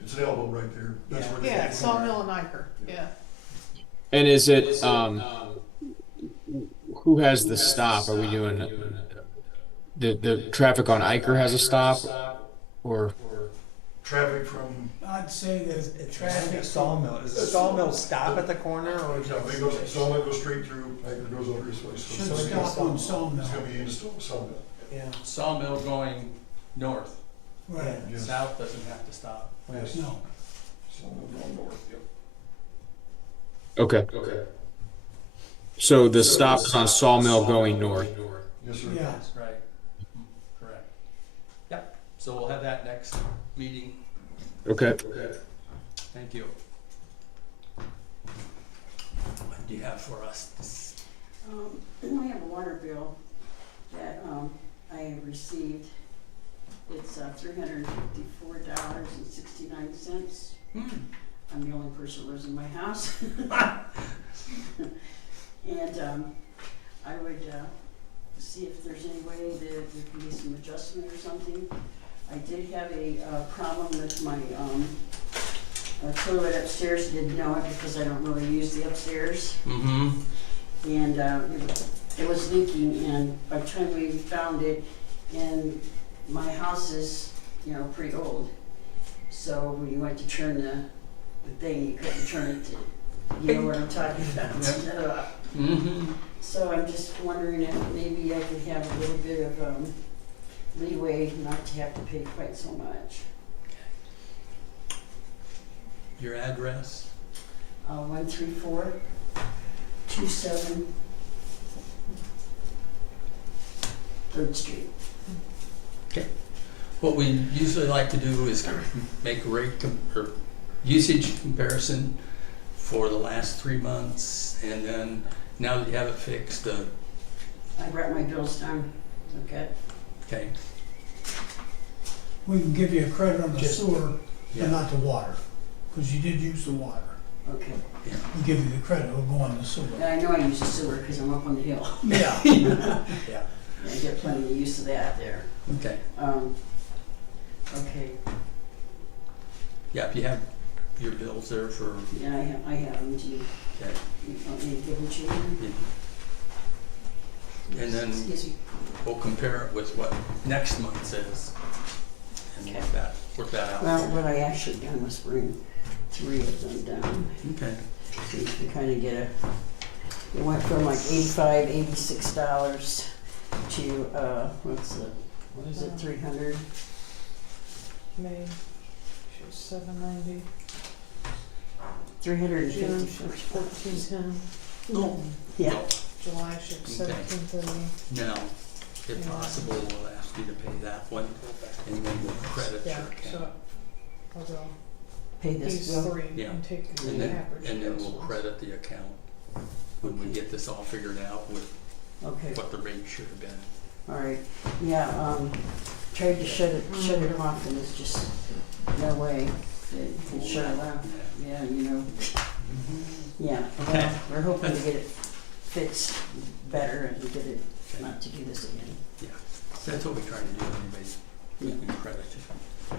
It's an elbow right there. That's Yeah. where they Yeah, take Sawmill and Iker, yeah. And is it who has the stop? Are we doing the traffic on Iker has a stop, or traffic from, I'd say that It's traffic. a Sawmill. Does the Sawmill stop at the corner or is no, they go, Sawmill goes straight through, Anchor goes over this way, so Should So we can stop on Sawmill. it's gonna be in Sawmill. Yeah. Sawmill going north, Right, Yes. south doesn't have to stop. Yes. no. Sawmill going north, yep. okay? So the stop is on Sawmill going north. Yes, sir. Yeah. That's right. Correct. Yep, so we'll have that next meeting. Okay. Thank you. What do you have for us? I have a water bill that, I have received. It's, $354.69. I'm the only person who lives in my house. And, I would, see if there's any way that there can be some adjustment or something. I did have a, problem with my, toilet upstairs. Didn't know it because I don't really use the upstairs. Mm-hmm. And it was leaking, and by the time we found it, and my house is, pretty old, so when you went to turn the thing, you couldn't turn it to, you know what I'm talking about? Mm-hmm. So I'm just wondering if maybe I could have a little bit of leeway not to have to pay quite so much. Your address? 13427 3rd Street. What we usually like to do is make a or usage comparison for the last 3 months, and then now that you have it fixed, I brought my bills down, okay? okay, We can give you a credit on the Just- sewer, yeah. but not the water, because you did use the water. Okay. We give you the credit, we'll go on the sewer. Now, I know I use the sewer because I'm up on the hill. Yeah. yeah, I get plenty of use of that there. okay. Okay, Yeah, if you have your bills there for, yeah, I have them too. okay. You want me to give them to you? Yeah. And then Excuse me. we'll compare it with what next month says, and Okay. work that out. Well, what I actually done was bring 3 of them down. Okay, So you can kind of get it went from like $85, $86 to, what is it, 300? May, she was 790. 350. June, she was 1410. no, Yeah, July, she was Okay. 1730. now, if possible, we'll ask you to pay that one, and then we'll credit your Yeah, account. so I'll go pay this these bill. 3 Yeah. and take the And then, average. and then of those we'll ones. credit the account when we get this all figured out with Okay, what the rate should have been. all right. Yeah, tried to shut it off and it's just no way. It can shut it off. Yeah, you know. Yeah, Okay. well, we're hoping to get it fixed better and get it Okay. not to do this again. That's what we try to do anyways, we Yeah. can credit it. I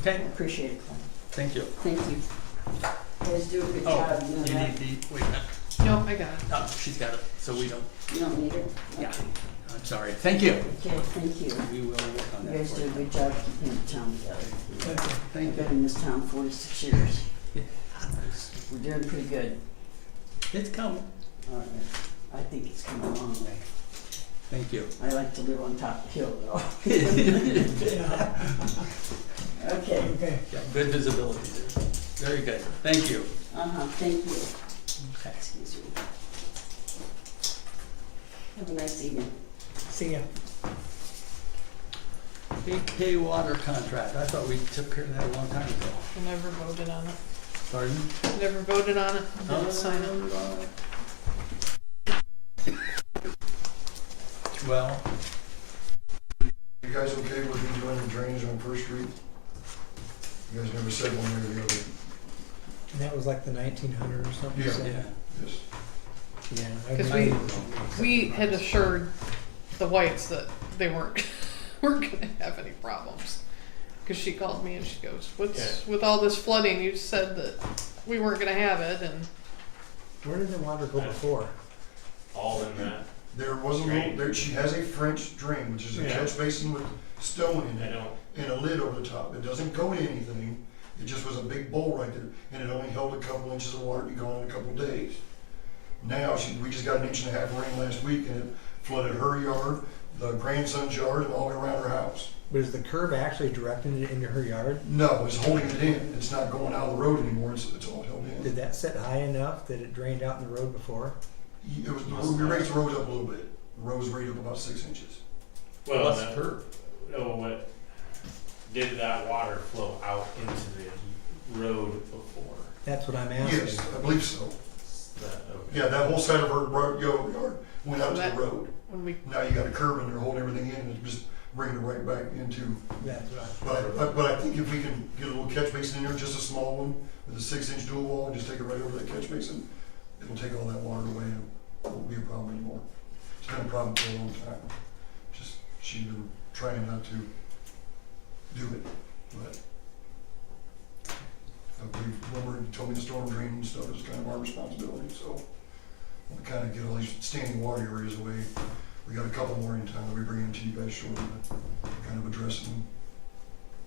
Okay, appreciate it, Glenn. thank you. Thank you. You guys do a good Oh, job. You know you that. need the, wait a minute, No, I got it. oh, she's got it, so we don't, You don't need it? Yeah. Okay. I'm sorry, thank you. Okay, thank you. We will work on You that guys for do a you. good job keeping the town together. Thank you. Thank I've you. been in this town 46 years. Yeah. We're doing pretty good. It's coming. All right. I think it's come a long way. Thank you. I like to live on top of the hill though. Yeah. Okay. Okay. Yeah, good visibility there. Very good, thank you. Thank you. Okay. Excuse me. Have a nice evening. See ya. AK water contract, I thought we took care of that a long time ago. I never voted on it. Pardon? Never voted on it. Didn't sign it. Well, You guys okay with me doing the drainage on First Street? You guys never said one way or the other. And that was like the 1900 or something. Yeah. so- yeah. Yes. Yeah. Because we had assured the Whites that they weren't gonna have any problems. Because she called me and she goes, "What's with all this flooding? You said that we weren't gonna have it." And Where did the water go before? All in that. There was a little, there, she has a French drain, which is a Yeah. catch basin with stone in I it don't, and a lid over the top. It doesn't go to anything. It just was a big bowl right there, and it only held a couple inches of water to be gone in a couple of days. Now, we just got an inch and a half of rain last week, and it flooded her yard, the grandson's yard, and all the way around her house. But is the curb actually directing it into her yard? No, it's holding it in. It's not going out of the road anymore. It's all held in. Did that sit high enough that it drained out in the road before? It was, we raised the road up a little bit. The road was raised up about 6 inches. well, What's that, her? what, did that water flow out into the road before? That's what I'm asking. Yes, I believe so. That, okay. Yeah, that whole side of her yard went out to That- the road. when we Now you got a curb in there holding everything in, and it's just bringing it right back into. That's right. But I think if we can get a little catch basin in there, just a small one, with a 6-inch dual wall, and just take it right over that catch basin, it'll take all that water away, and it won't be a problem anymore. It's been a problem for a long time. Just, she's been trying not to do it, but I believe Wilbur told me the storm drain and stuff is kind of our responsibility, so we'll kind of get all these standing water areas away. We got a couple more in town that we bring into you guys shortly, to kind of address them.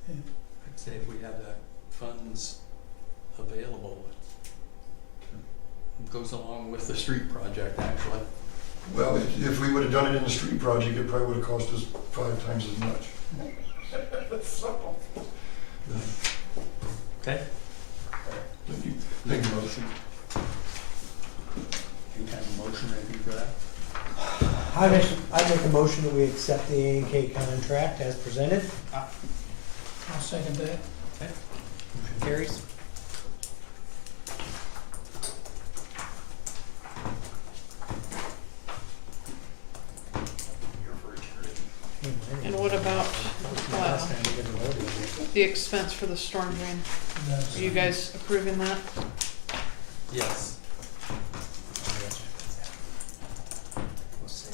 I'd say if we have that funds available, goes along with the street project, actually. Well, if we would've done it in the street project, it probably would've cost us 5 times as much. So, Okay. thank you, thank you, Russ. Any kind of motion, anything for that? I make a motion that we accept the A&K contract as presented. I'll second that. Motion carries. And what about, Last time we did the voting. the expense for the storm drain? That's- Are you guys approving that? Yes. We'll see.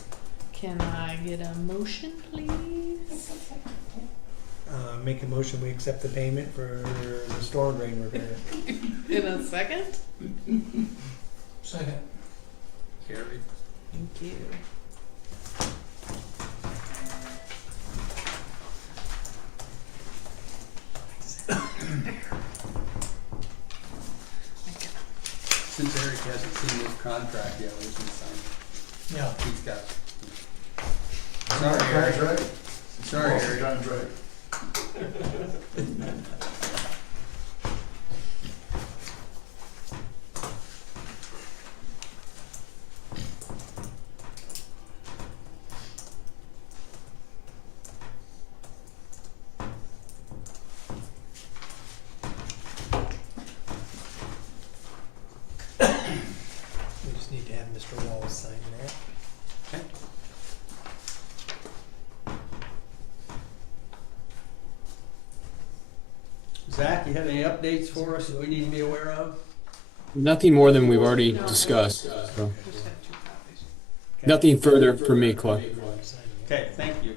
Can I get a motion, please? Make a motion, we accept the payment for the storm drain repair. In a second? Second. Carried. Thank you. Since Eric hasn't seen this contract yet, we can sign. Yeah. He's got. Sorry, Eric. Contract? Sorry, Awesome Eric. Contract. We just need to have Mr. Wallace sign that. Okay. Zach, you have any updates for us that we need to be aware of? Nothing more than we've already discussed. So. Just had 2 copies. Nothing further for me, Clay. Okay, thank you.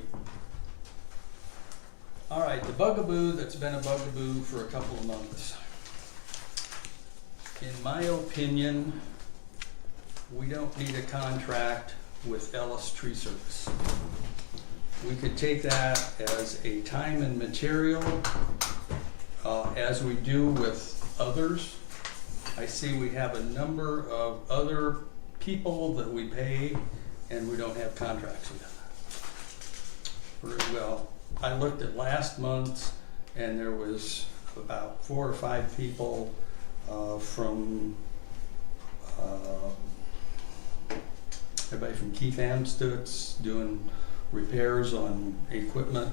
All right, the bugaboo that's been a bugaboo for a couple of months. In my opinion, we don't need a contract with Ellis Tree Service. We could take that as a time and material, as we do with others. I see we have a number of other people that we pay and we don't have contracts with. Very well. I looked at last month's and there was about 4 or 5 people from everybody from Keith Amstutz doing repairs on equipment,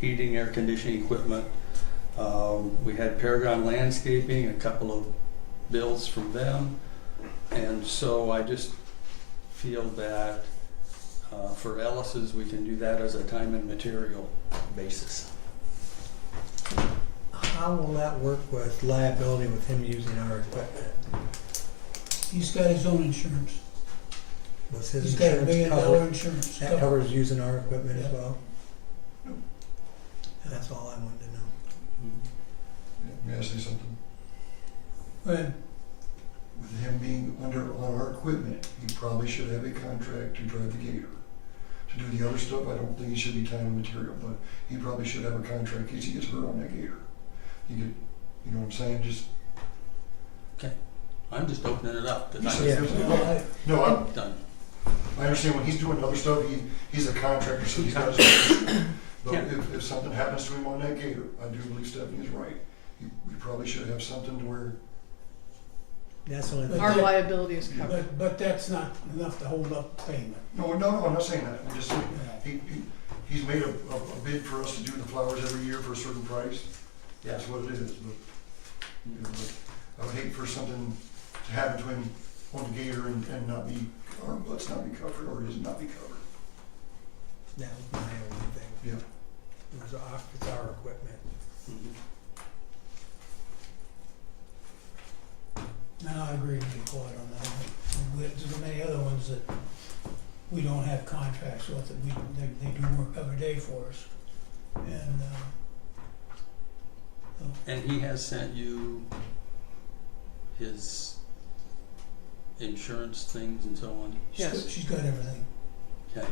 heating, air conditioning equipment. We had Paragon Landscaping, a couple of bills from them. And so I just feel that for Ellis's, we can do that as a time and material basis. How will that work with liability with him using our equipment? He's got his own insurance. Was his He's got $1 insurance million covered? insurance. That covers using our equipment as Yeah. well? Nope. That's all I wanted to know. May I say something? Well, With him being under on our equipment, he probably should have a contract to drive the gator. To do the other stuff, I don't think he should be time and material, but he probably should have a contract in case he gets hurt on that gator. You get, you know what I'm saying? Just I'm just opening it up. 'Cause Yeah. no, I'm, I'm done. I understand when he's doing other stuff, he's a contractor, so he's got his own. But Yeah. if something happens to him on that gator, I do believe Stephanie's right. We probably should have something to where, That's the only thing. Our liability is covered. but that's not enough to hold up payment. no, I'm not saying that. I'm just saying, he's made a bid for us to do the flowers every year for a certain price. That's what it is, but, you know, but I would hate for something to happen to him on the gator and not be, our butts not be covered, or his not be covered. That was my only thing. Yeah. It's our equipment. Mhm. No, I agree with you, Claude, on that one. There's many other ones that we don't have contracts with, that they do work every day for us. And he has sent you his insurance things and so on? Yes. She's got everything. Okay.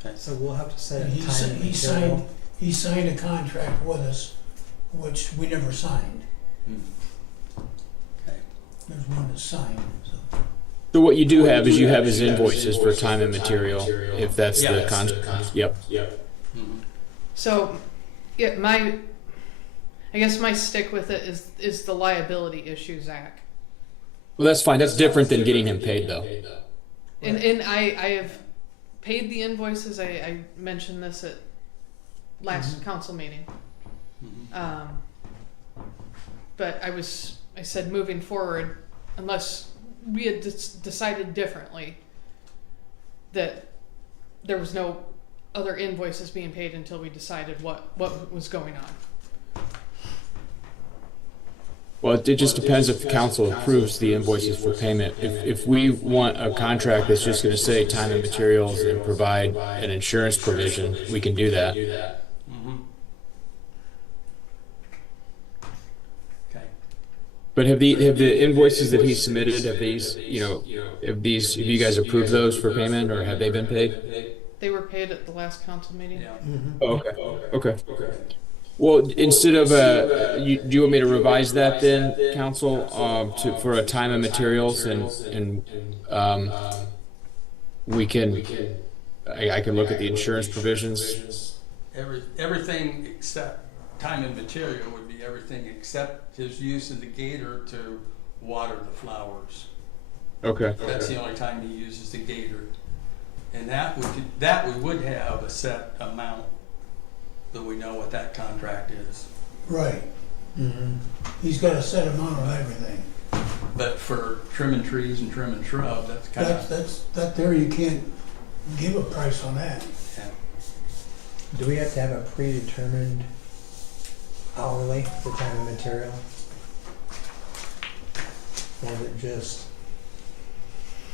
Okay. So we'll have to set And a time and material. he signed a contract with us, which we never signed. Hmm. there's one that's signed, so. So what you do have is you have his invoices for time and material, if that's the contract. Yep. Mhm. So, yeah, I guess my stick with it is the liability issue, Zach. Well, that's fine. That's different than getting him paid, though. And I have paid the invoices. I mentioned this at last council meeting. Mhm. But I said moving forward, unless we had decided differently, that there was no other invoices being paid until we decided what was going on. Well, it just depends if the council approves the invoices for payment. If we want a contract that's just gonna say time and materials and provide an insurance provision, we can do that. Mhm. Okay. But have the invoices that he submitted, have you guys approved those for payment, or have they been paid? They were paid at the last council meeting. Yeah. Oh, okay. Well, instead of, do you want me to revise that then, council, for a time and materials and we can, I can look at the insurance provisions? Everything except time and material would be everything except his use of the gator to water the flowers. Okay. That's the only time he uses the gator. And that we would have a set amount that we know what that contract is. Right, Mm-hmm. he's got a set amount on everything. But for trimming trees and trimming shrubs, that's kind of, That there, you can't give a price on that. yeah. Do we have to have a predetermined hourly for time and material? Or is it just,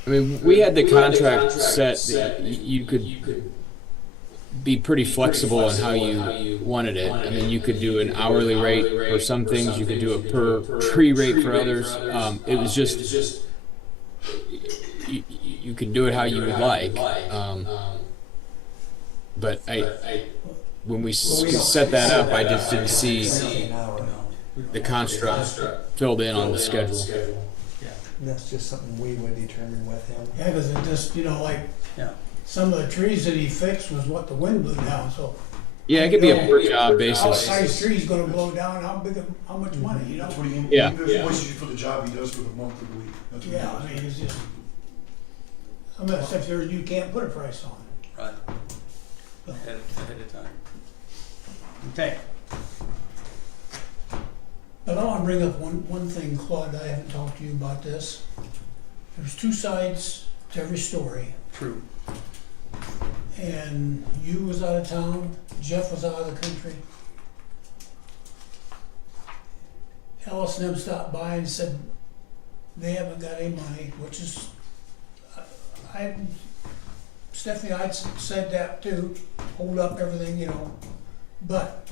I mean, we had the contract set that you could be pretty flexible on how you wanted it. I mean, you could do an hourly rate for some things, you could do a per tree rate for others. It was just, you could do it how you would like. But when we set that up, I just didn't see an hour? the construct filled in on the schedule. That's just something we would determine with him. Yeah, cause it just, like, Yeah. some of the trees that he fixed was what the wind blew down, so. Yeah, it could be a per job How basis. size tree's gonna blow down, how much money, That's what he Yeah. invoices you for the job he does for the month or the week. That's what he Yeah, does. I mean, it's just, some of that stuff there, you can't put a price on. Right. Ahead of time. Okay. But I wanna bring up one thing, Claude, I haven't talked to you about this. There's two sides to every story, True. and you was out of town, Jeff was out of the country. Alice and them stopped by and said they haven't got any money, which is, Stephanie, I said that too, hold up everything, but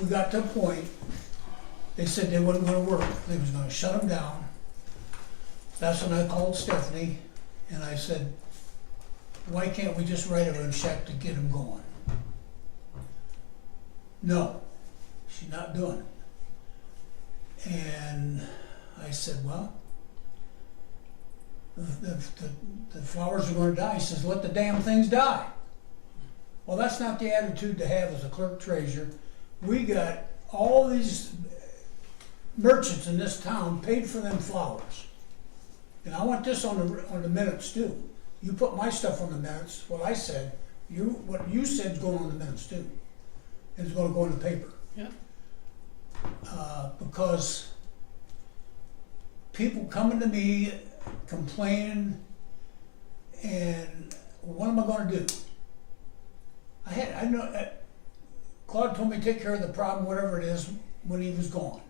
we got to a point, they said they wasn't gonna work, they was gonna shut them down. That's when I called Stephanie and I said, why can't we just write her a check to get them going? No, she's not doing it. And I said, well, the flowers are gonna die. He says, let the damn things die. Well, that's not the attitude to have as a clerk treasurer. We got all these merchants in this town paid for them flowers. And I want this on the minutes too. You put my stuff on the minutes, what I said, what you said's going on the minutes too. And it's gonna go in the paper. Yeah. Because people coming to me complaining, and what am I gonna do? I know, Claude told me to take care of the problem, whatever it is, when he was gone.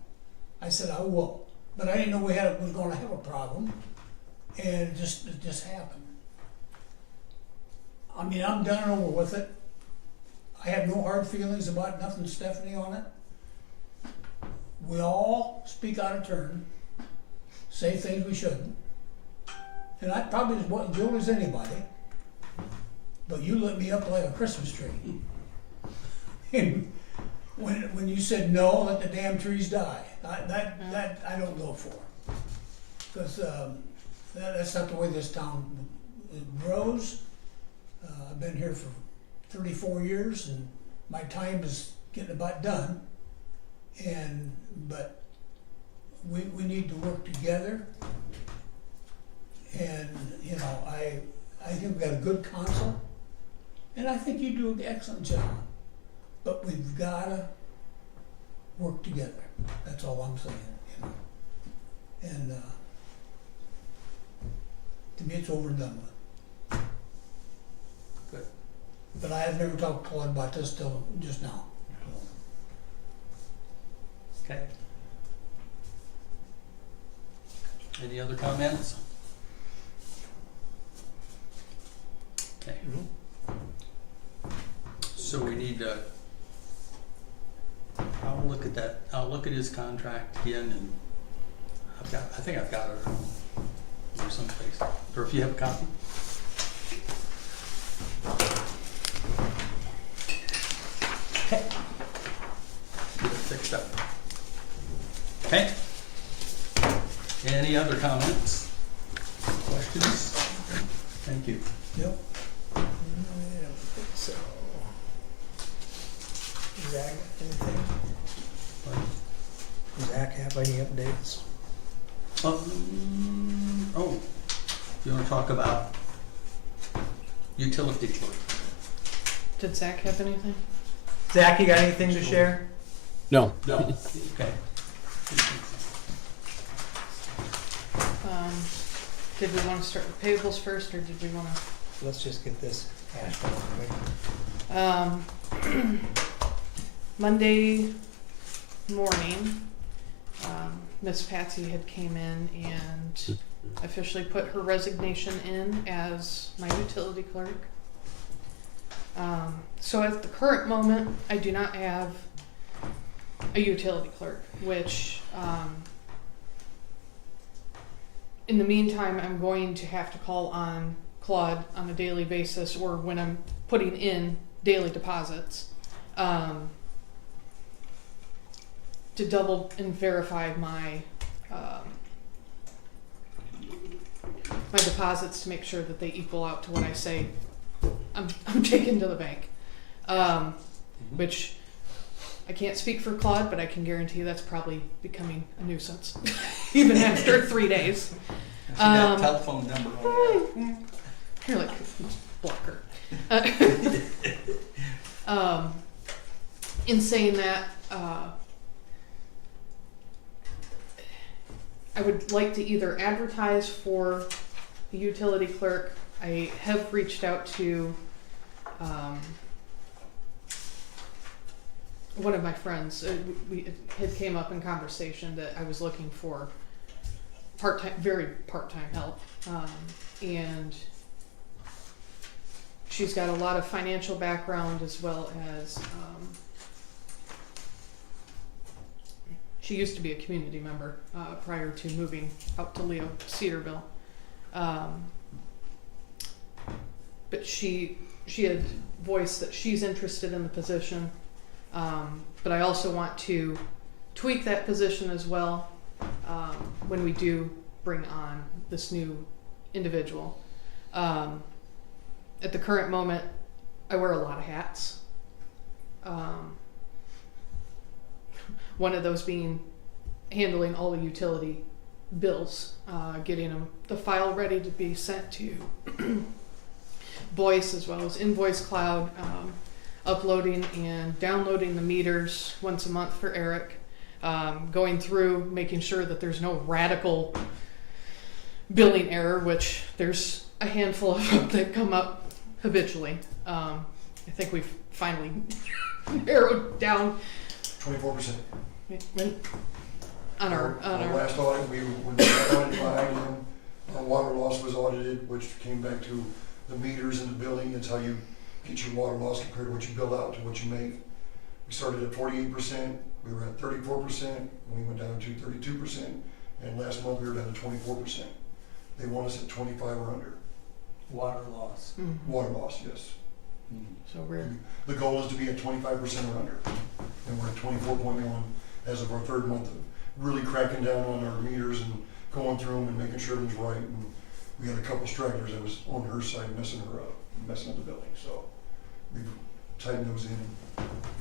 I said, I will, but I didn't know was gonna have a problem, and it just happened. I mean, I'm done and over with it. I have no hard feelings about nothing, Stephanie, on it. We all speak out of turn, say things we shouldn't. And I probably as guilty as anybody, but you lit me up like a Christmas tree. And when you said no, let the damn trees die, that I don't go for. Because that's not the way this town grows. I've been here for 34 years and my time is getting about done. But we need to work together. And, you know, I think we've got a good council. And I think you do an excellent job. But we've gotta work together. That's all I'm saying, you know. And to me, it's over and done with. Good. But I have never talked to Claude about this till just now. Okay. Any other comments? Okay. So we need to, I'll look at that, I'll look at his contract again and I think I've got it or someplace. Or if you have a copy. Okay. Get it fixed up. Okay. Any other comments? Questions? Thank you. Yep. I don't think so. Zach, anything? Zach, have any updates? Oh, you wanna talk about utility clerk? Did Zach have anything? Zach, you got anything to share? No. Okay. Did we want to start with payables first, or did we want to? Let's just get this hashed out quick. Monday morning, Miss Patsy had came in and officially put her resignation in as my utility clerk. So at the current moment, I do not have a utility clerk, which in the meantime, I'm going to have to call on Claude on a daily basis, or when I'm putting in daily deposits, to double and verify my my deposits to make sure that they equal out to what I say I'm taking to the bank. Which I can't speak for Claude, but I can guarantee that's probably becoming a nuisance, even after 3 days. I see that telephone number on there. You're like, blocker. In saying that, I would like to either advertise for the utility clerk. I have reached out to one of my friends. We had came up in conversation that I was looking for part-time, very part-time help, and she's got a lot of financial background, as well as she used to be a community member prior to moving out to Cedarville. But she had voiced that she's interested in the position, but I also want to tweak that position as well when we do bring on this new individual. At the current moment, I wear a lot of hats. One of those being handling all the utility bills, getting them the file ready to be sent to Voice as well as Invoice Cloud, uploading and downloading the meters once a month for Eric, going through making sure that there's no radical billing error, which there's a handful of them that come up habitually. I think we've finally narrowed down 24%. On our last audit, when we got audited, our water loss was audited, which came back to the meters and the billing. That's how you get your water loss compared to what you bill out to what you make. We started at 48%, we were at 34%, and we went down to 32%, and last month we were down to 24%. They want us at 25 or under. Water loss. Water loss, yes. So we're The goal is to be at 25% or under, and we're at 24.1 as of our third month of really cracking down on our meters and going through them and making sure everything's right, and we had a couple stragglers that was on her side messing her up, messing up the building, so we've tightened those in,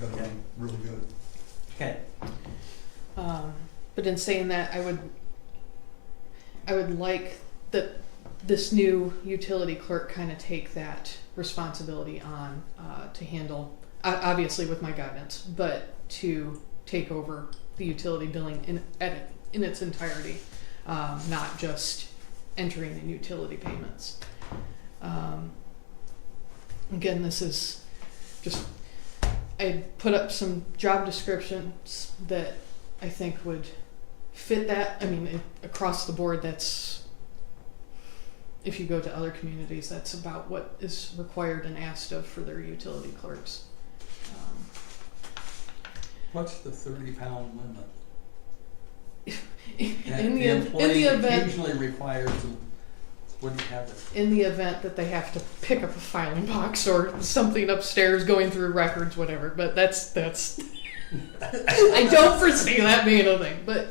got them really good. Okay. But in saying that, I would like that this new utility clerk kind of take that responsibility on to handle, obviously with my guidance, but to take over the utility billing in its entirety, not just entering in utility payments. Again, this is just, I put up some job descriptions that I think would fit that. I mean, across the board, that's, if you go to other communities, that's about what is required and asked of for their utility clerks. What's the 30-pound limit? In the employee event, occasionally required to, what do you have it? in the event that they have to pick up a filing box or something upstairs going through records, whatever. But that's I don't foresee that being a thing. But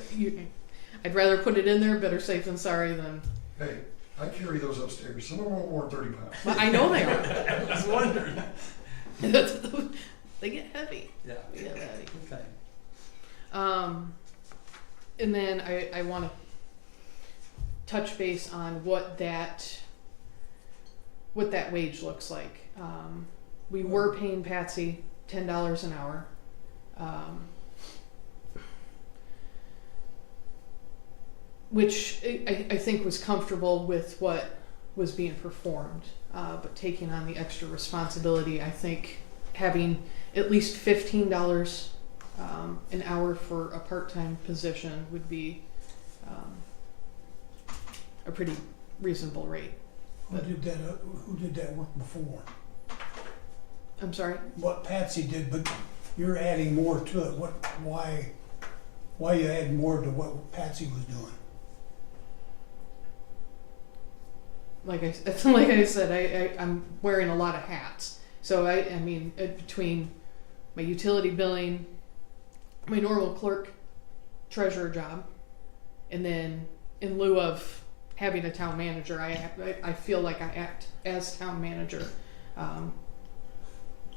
I'd rather put it in there, better safe than sorry than. Hey, I carry those upstairs, some of them are more than 30 pounds. Well, I know they are. I was wondering. They get heavy. Yeah. They get heavy. Okay. And then I want to touch base on what that wage looks like. We were paying Patsy $10 an hour. Which I think was comfortable with what was being performed, but taking on the extra responsibility, I think having at least $15 an hour for a part-time position would be a pretty reasonable rate. Who did that work before? I'm sorry? What Patsy did, but you're adding more to it. Why you add more to what Patsy was doing? Like I said, I'm wearing a lot of hats. So I mean, between my utility billing, my normal clerk, treasurer job, and then in lieu of having a town manager, I feel like I act as town manager.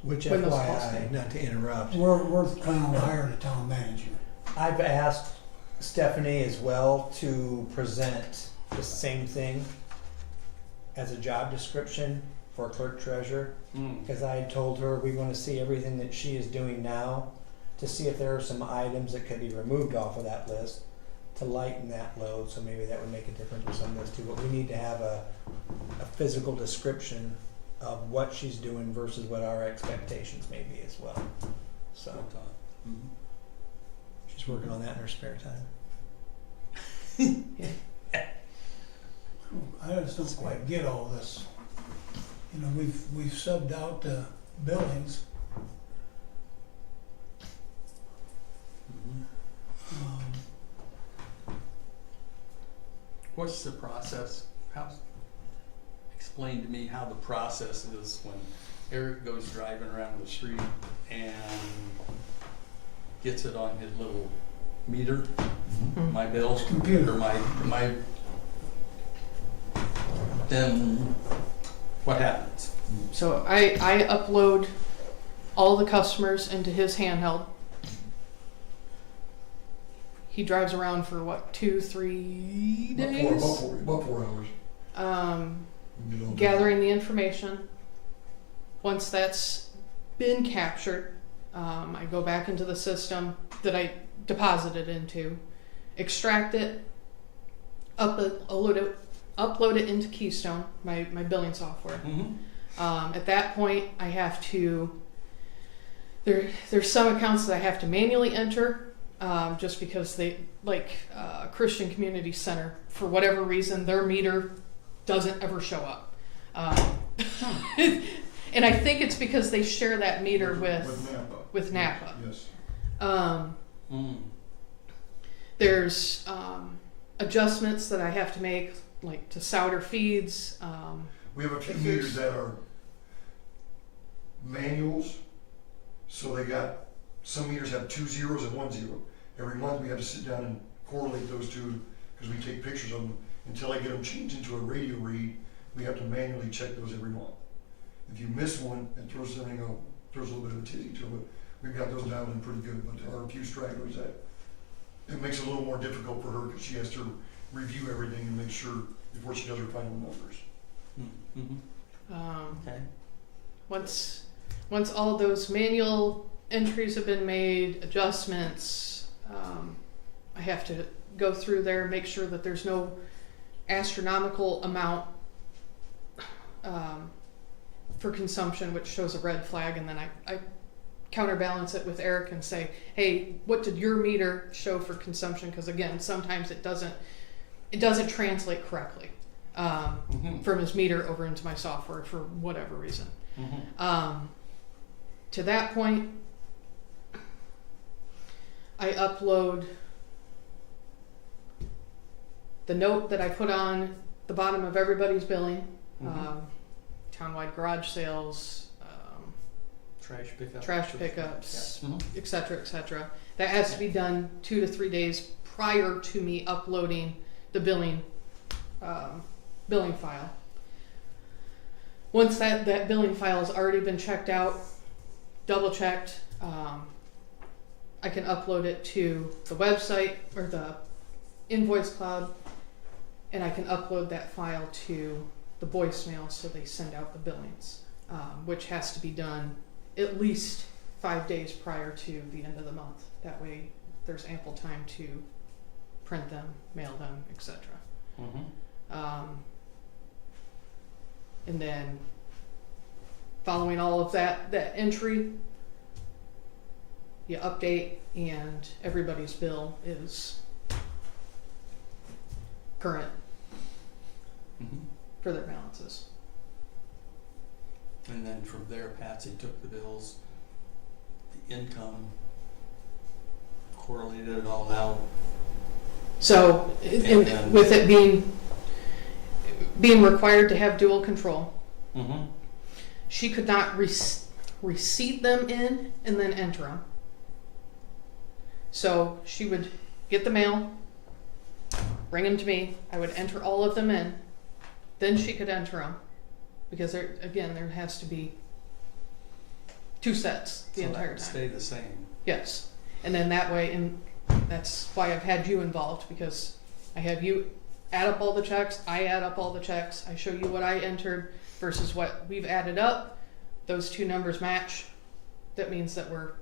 Which When those calls FYI, come. not to interrupt, We're planning on hiring a town manager. I've asked Stephanie as well to present the same thing as a job description for clerk treasurer, because I had told her we want to see everything that she is doing now to see if there are some items that could be removed off of that list to lighten that load, so maybe that would make a difference with some of this too. But we need to have a physical description of what she's doing versus what our expectations may be as well. So she's working on that in her spare time. I just don't quite get all this. You know, we've subbed out the buildings. What's the process? Explain to me how the process is when Eric goes driving around the street and gets it on his little meter, my bill, Computer. or my then what happens? So I upload all the customers into his handheld. He drives around for what, 2-3 days? About 4 hours. You get all Gathering the information. Once that's been captured, I go back into the system that I deposited into, extract it, upload it into Keystone, my billing software. At that point, I have to. There's some accounts that I have to manually enter, just because they Christian Community Center, for whatever reason, their meter doesn't ever show up. And I think it's because they share that meter with Napa. Yes. There's adjustments that I have to make, like to solder feeds. We have a few meters that are manuals, so some meters have 2 zeros and 1 zero. Every month we have to sit down and correlate those two, because we take pictures of them. Until I get them changed into a radio read, we have to manually check those every month. If you miss one, it throws everything out, throws a little bit of a tizzy to it, but we've got those dialed in pretty good, but there are a few stragglers that it makes it a little more difficult for her, because she has to review everything and make sure before she does her final numbers. Okay. Once all those manual entries have been made, adjustments, I have to go through there, make sure that there's no astronomical amount for consumption, which shows a red flag, and then I counterbalance it with Eric and say, hey, what did your meter show for consumption? Because again, sometimes it doesn't translate correctly from his meter over into my software for whatever reason. To that point, I upload the note that I put on the bottom of everybody's billing, townwide garage sales, Trash pickups, et cetera, That has to be done 2 to 3 days prior to me uploading the billing file. Once that billing file has already been checked out, double checked, I can upload it to the website or the invoice cloud, and I can upload that file to the voicemail so they send out the billings, which has to be done at least 5 days prior to the end of the month. That way there's ample time to print them, mail them, etc. And then following all of that entry, you update, and everybody's bill is current for their balances. And then from there, Patsy took the bills, the income, correlated it all out. So, with it being required to have dual control, she could not receipt them in and then enter them. So she would get the mail, bring them to me, I would enter all of them in, then she could enter them. Because there has to be 2 sets the entire time. Stay the same. Yes, and then that way, and that's why I've had you involved, because I have you add up all the checks, I add up all the checks, I show you what I entered versus what we've added up. Those 2 numbers match. That means that we're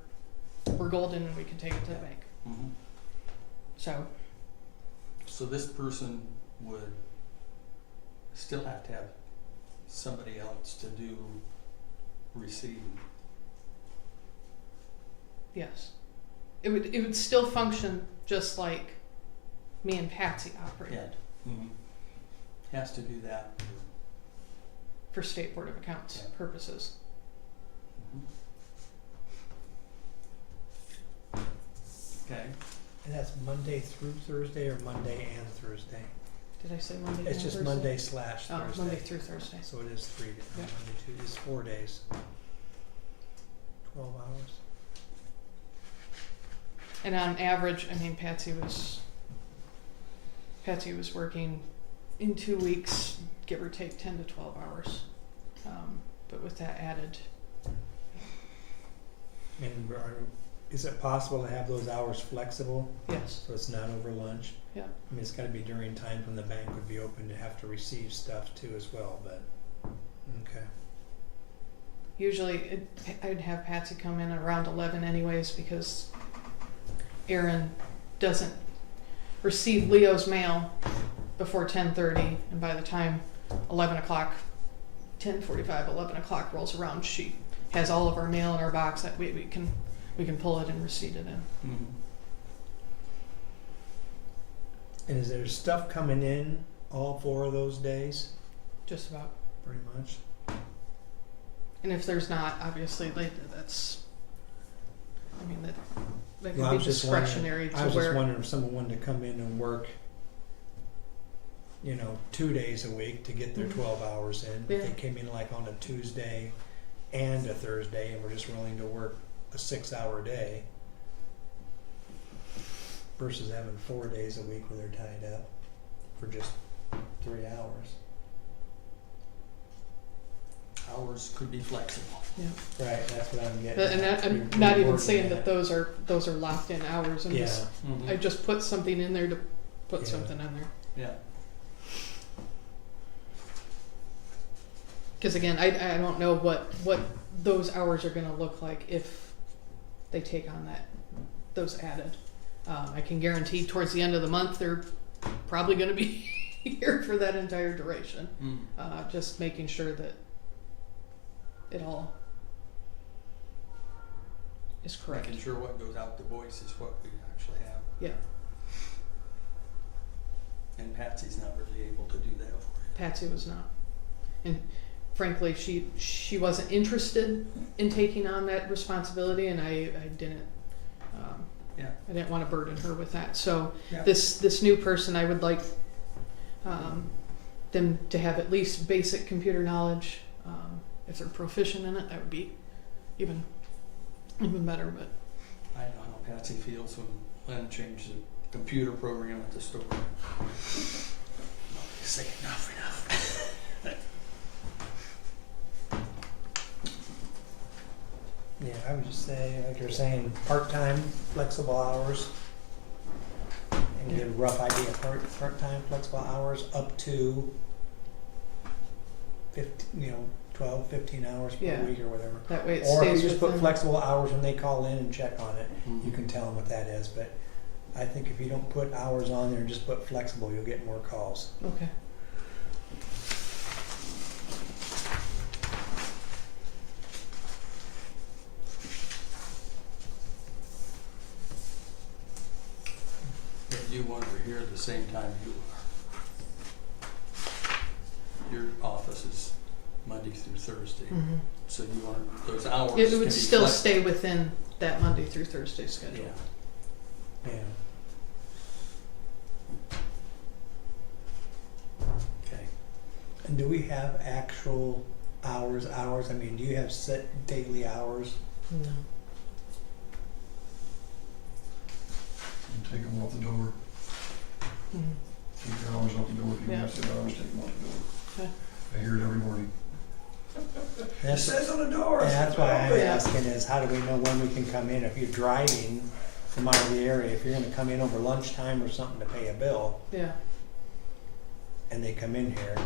golden and we can take it to the bank. So this person would still have to have somebody else to do receiving. Yes, it would still function just like me and Patsy operated Has to do that. for State Board of Accounts purposes. Okay. And that's Monday through Thursday or Monday and Thursday? Did I say Monday? It's just Thursday? Monday / Thursday. Oh, Monday through Thursday. So it is 3 days, Yeah. Monday, Tuesday, it's 4 days. 12 hours. And on average, I mean, Patsy was working in 2 weeks, give or take 10 to 12 hours. But with that added, And is it possible to have those hours flexible, yes, so it's not over lunch? Yeah. I mean, it's gotta be during times when the bank would be open to have to receive stuff too as well, but, okay. usually I'd have Patsy come in around 11 anyways, because Aaron doesn't receive Leo's mail before 10:30, and by the time 11 o'clock, 10:45, 11 o'clock rolls around, she has all of our mail in our box that we can pull it and receipt it in. And is there stuff coming in all 4 of those days, Just about. pretty much? And if there's not, obviously, that's, I mean, that Well, can I be was just wondering- discretionary to I was just where, wondering if someone wanted to come in and work, 2 days a week to get their 12 hours in. Yeah. If they came in like on a Tuesday and a Thursday and were just willing to work a 6-hour day versus having 4 days a week when they're tied up. for just 3 hours. Hours could be flexible. Right, that's what I'm getting But- and at. I'm You're not even working saying at that it. those are locked in hours, I'm Yeah, just, I just put something in there to put Yeah. something in there. Yeah, Cause again, I don't know what those hours are gonna look like if they take on those added. I can guarantee towards the end of the month, they're probably gonna be here for that entire duration. Just making sure that it all is correct. making sure what goes out to voice is what we actually have. Yeah, And Patsy's not really able to do that for you. Patsy was not. And frankly, she wasn't interested in taking on that responsibility, and I didn't, Yeah. I didn't wanna burden her with that. So Yeah. this new person, I would like, them to have at least basic computer knowledge. If they're proficient in it, that would be even better, but. I know how Patsy feels when Len changed the computer program at the store. Say enough. yeah, I would just say, like you're saying, part-time, flexible hours. And get a rough idea of part-time, flexible hours up to 12, 15 hours per Yeah. week or whatever. That way it Or if stays you just put within. flexible hours when they call in and check on it, Mhm. you can tell them what that is, but I think if you don't put hours on there and just put flexible, you'll get more calls. Okay. But you want her here the same time you are. Your office is Monday through Thursday, Mhm. so you want those hours It can would be still flex- stay within that Monday through Thursday schedule. Yeah. Yeah. Okay. And do we have actual hours? I mean, do you have set daily hours? No. And take them off the door. Mhm. Take your hours off the door. If you Yeah. have to hours, take them off the door. Okay. I hear it every morning. That's, Says on the door. and that's why I'm Yeah. asking is how do we know when we can come in? If you're driving from out of the area, if you're gonna come in over lunchtime or something to pay a bill, Yeah. and they come in here,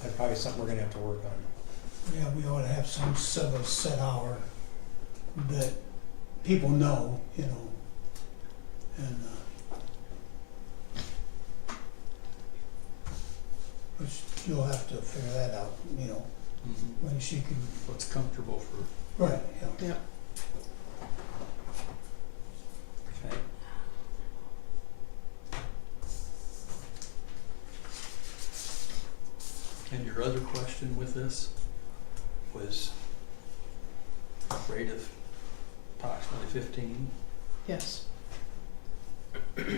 that's probably something we're gonna have to work on. Yeah, we ought to have some sort of set hour that people know, you know, and, which you'll have to figure that out, you know, Mhm. when she can, What's comfortable for, right, yeah. Yeah. okay. And your other question with this was rate of approximately 15. Yes. I know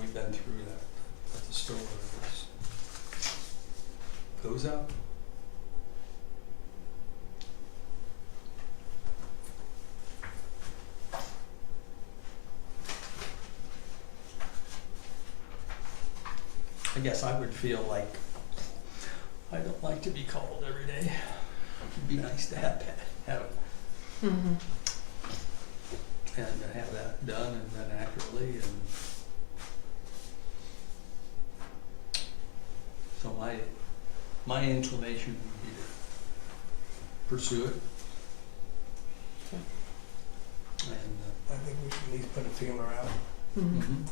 we've been through that at the store. It's goes up. I guess I would feel like I don't like to be called every day. It'd be nice to have it Mm-hmm. and have that done and done accurately and so my inclination would be to pursue it. Okay. And I think we should at least put a feeler out. Mm-hmm.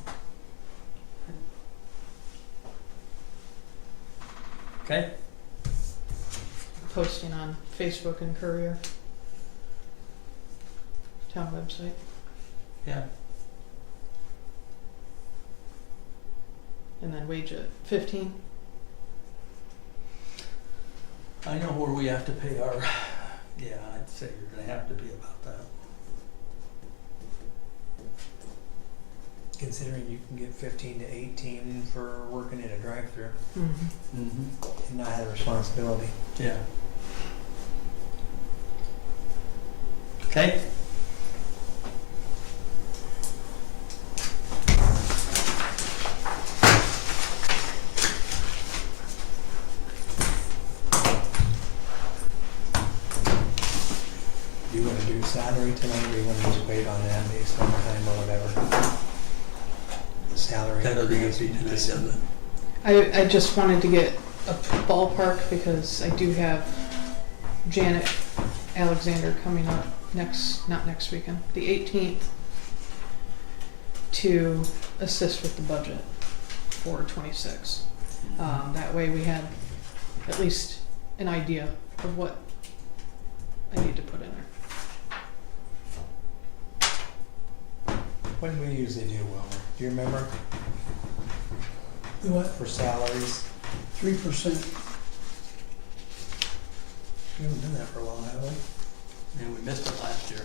Okay, Posting on Facebook and Courier. Town website. yeah, And then wage at 15. I know where we have to pay our, yeah, I'd say you're gonna have to be about that. Considering you can get 15 to 18 for working in a drive-through Mm-hmm. Mm-hmm. and not have a responsibility. Yeah. Okay. Do you wanna do salary tonight, or you wanna just wait on that based on time or whatever? The salary That doesn't have increase. to be tonight, does it? I just wanted to get a ballpark because I do have Janet Alexander coming up not next weekend, the 18th, to assist with the budget for 26. That way we had at least an idea of what I need to put in there. What do we usually do, Wilmer? Do you remember, The what, for salaries? 3%? We haven't done that for a while, have we? And we missed it last year.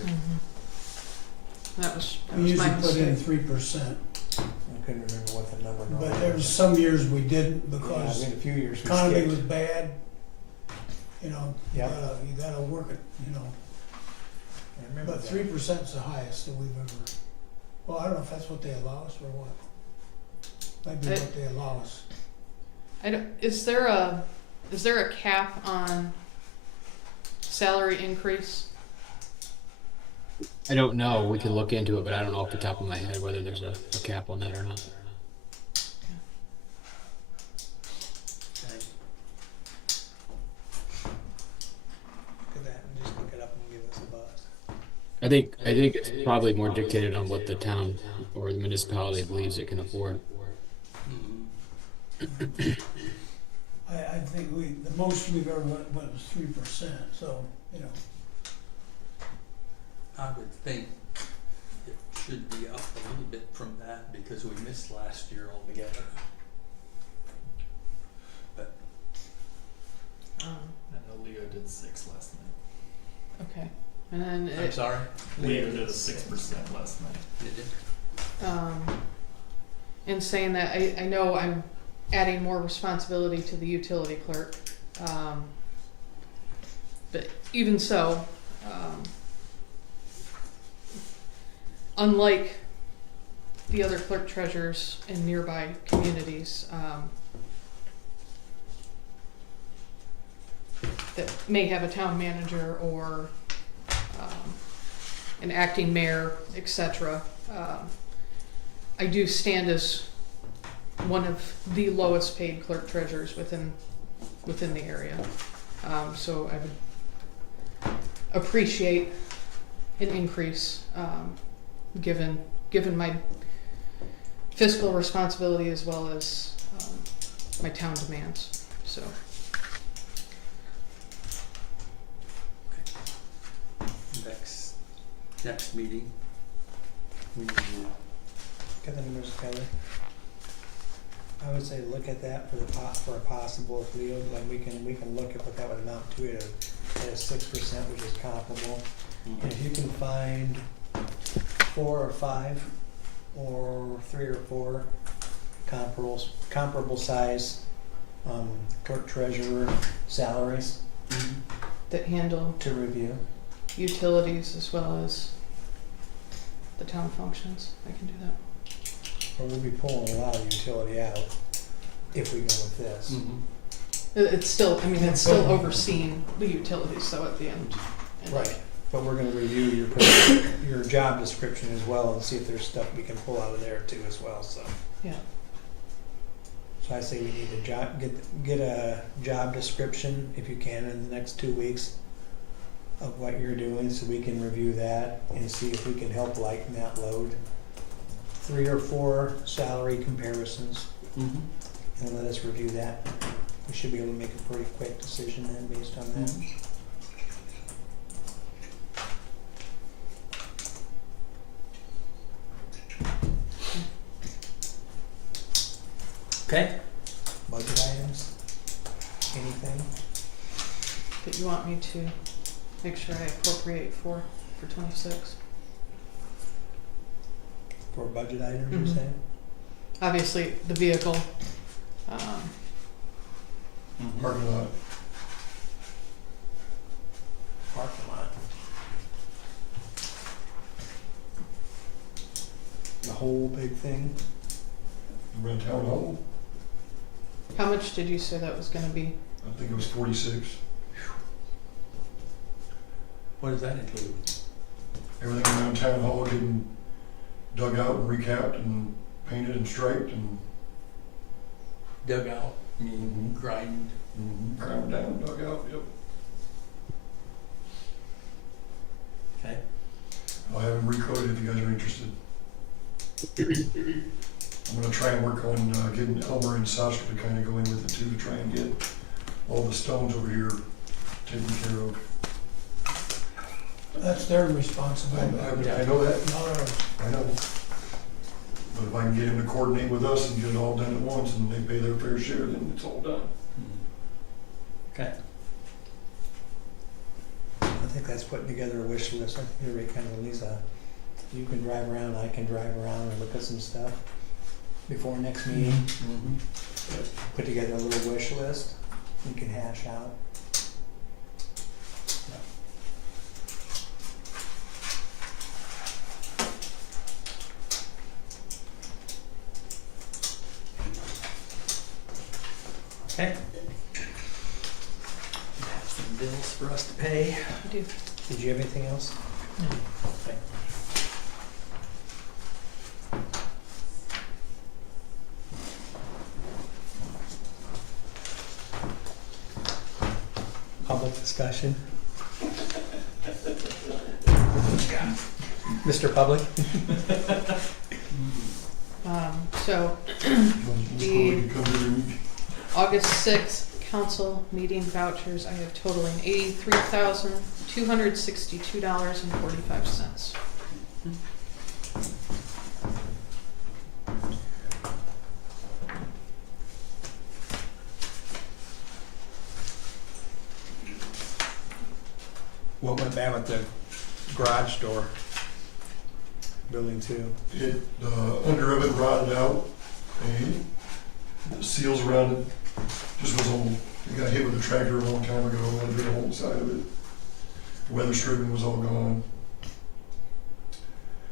That was We my usually put in mistake. 3%, I couldn't remember what the number normally but there was was. some years we didn't Yeah, because we had a few years we economy skipped. was bad. You know, Yeah. you gotta work it, you know. I remember But that. 3%'s the highest that we've ever, well, I don't know if that's what they allow us or what. Might be what they allow us. Is there a cap on salary increase? I don't know. We can look into it, but I don't know off the top of my head whether there's a cap on that or not. Okay. Look at that and just look it up and give us a buzz. I think it's probably more dictated on what the town or the municipality believes it can afford. Mhm. I think the most we've ever went was 3%, so, you know. I would think it should be up a little bit from that because we missed last year altogether. But Um, I know Leo did 6 last night. okay, and then I'm sorry? Leo did a 6% last night. Did it? in saying that, I know I'm adding more responsibility to the utility clerk. But even so, unlike the other clerk treasurers in nearby communities, that may have a town manager or an acting mayor, etc. I do stand as one of the lowest paid clerk treasurers within the area. So I would appreciate an increase, given my fiscal responsibility as well as my town demands. So Next meeting, we need to Get the numbers together. I would say look at that for a possible, if Leo, like we can look at what that would amount to at a 6%, which is comparable. And if you can find 4 or 5 or 3 or 4 comparable size clerk treasurer salaries that handle to review. utilities as well as the town functions, I can do that. Or we'll be pulling a lot of utility out if we go with this. It's still, I mean, it's still overseeing the utilities, so at the end. Right, but we're gonna review your job description as well and see if there's stuff we can pull out of there too as well, so. Yeah. So I say we need to get a job description, if you can, in the next 2 weeks of what you're doing, so we can review that and see if we can help lighten that load. 3 or 4 salary comparisons, and let us review that. We should be able to make a pretty quick decision then based on that. Okay. Budget items, anything? That you want me to make sure I appropriate for 26. For budget items, you Mhm. say? Obviously, the vehicle, Parking lot, Parking lot. The whole big thing? rent town hall, how much did you say that was gonna be? I think it was 46. What does that include? Everything around town hall getting dug out and recapped and painted and striped and Dug out, I mean, grind. ground down, dug out, yep. Okay. I'll have them recoded if you guys are interested. I'm gonna try and work on getting Elmer and Sasha to kind of go in with it too, to try and get all the stones over here taken care of. That's their responsibility. I know that, Not ours. I know. But if I can get him to coordinate with us and get it all done at once and they pay their fair share, then it's all done. Okay. I think that's putting together a wish list. I think everybody kind of needs a, you can drive around, I can drive around and look at some stuff before next meeting. Mm-hmm. Put together a little wish list you can hash out. Okay. We have some bills for us to pay. I do. Did you have anything else? Okay. Public discussion? Mr. Public? So, You come to the- August 6th, council meeting vouchers, I have totaling $83,262.45. What went bad with the garage door? Building 2. It, under of it rotted out, and the seals around it just was old. It got hit with a tractor a long time ago, and had a big hole inside of it. The weather stripping was all gone.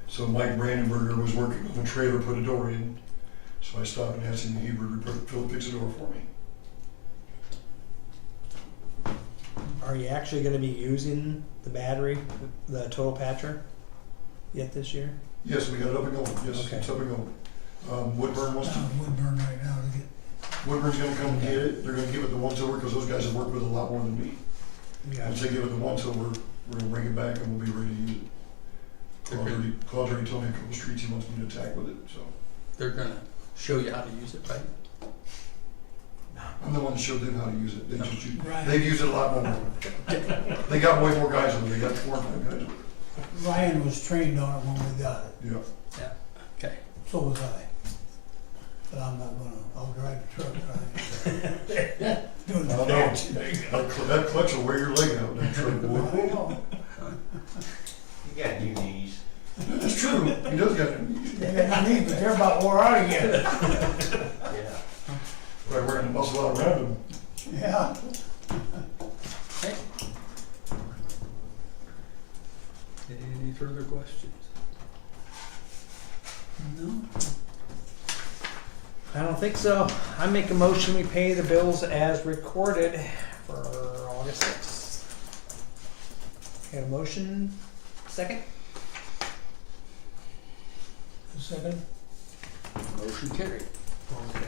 So Mike Brandenberger was working on the trailer, put a door in, so I stopped and asked him if he would fix a door for me. Are you actually gonna be using the battery, the total patcher yet this year? Yes, we got it up and going, yes, Okay. it's up and going. Woodburn wants to, Down in Woodburn right now to get, Woodburn's gonna come and get it, they're gonna give it the once over, because those guys have worked with it a lot more than me. Once they give it the once over, we're gonna bring it back and we'll be ready to use it. Claude already told me a couple streets he wants me to attack with it, so. They're gonna show you how to use it, right? I'm the one that showed them how to use it, they just use, Right. they've used it a lot more. They got way more guys with it, they got 4 or 5 guys with it. Ryan was trained on it when we got it, Yeah. Okay. so was I. But I'm not gonna, I'll drive the truck, right? Doing the No, no. patch. That clutch will wear your leg out, that truck I will. know. You got new knees. That's true, he does got it. They got my knees, but they're about wore out again. Yeah. Right, wearing the muscle out around him. Yeah. Okay. Any further questions? No. I don't think so. I make a motion, we pay the bills as recorded for August 6th. Got a motion? Second? Second? Motion carried. Okay.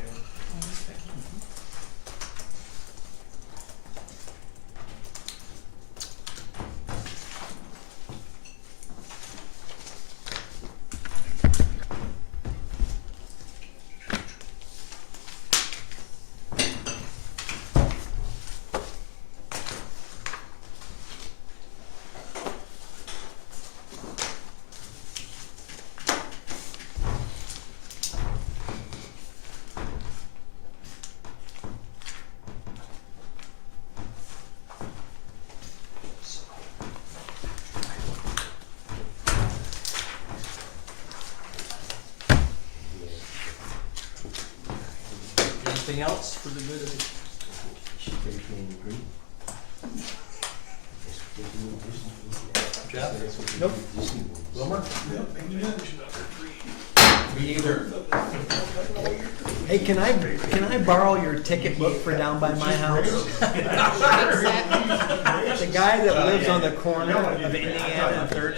Anything else for the good of the? Jeff? Nope. Wilmer? Me either. Hey, can I borrow your ticket book for down by my house? What's that? The guy that lives on the corner of Indiana and Third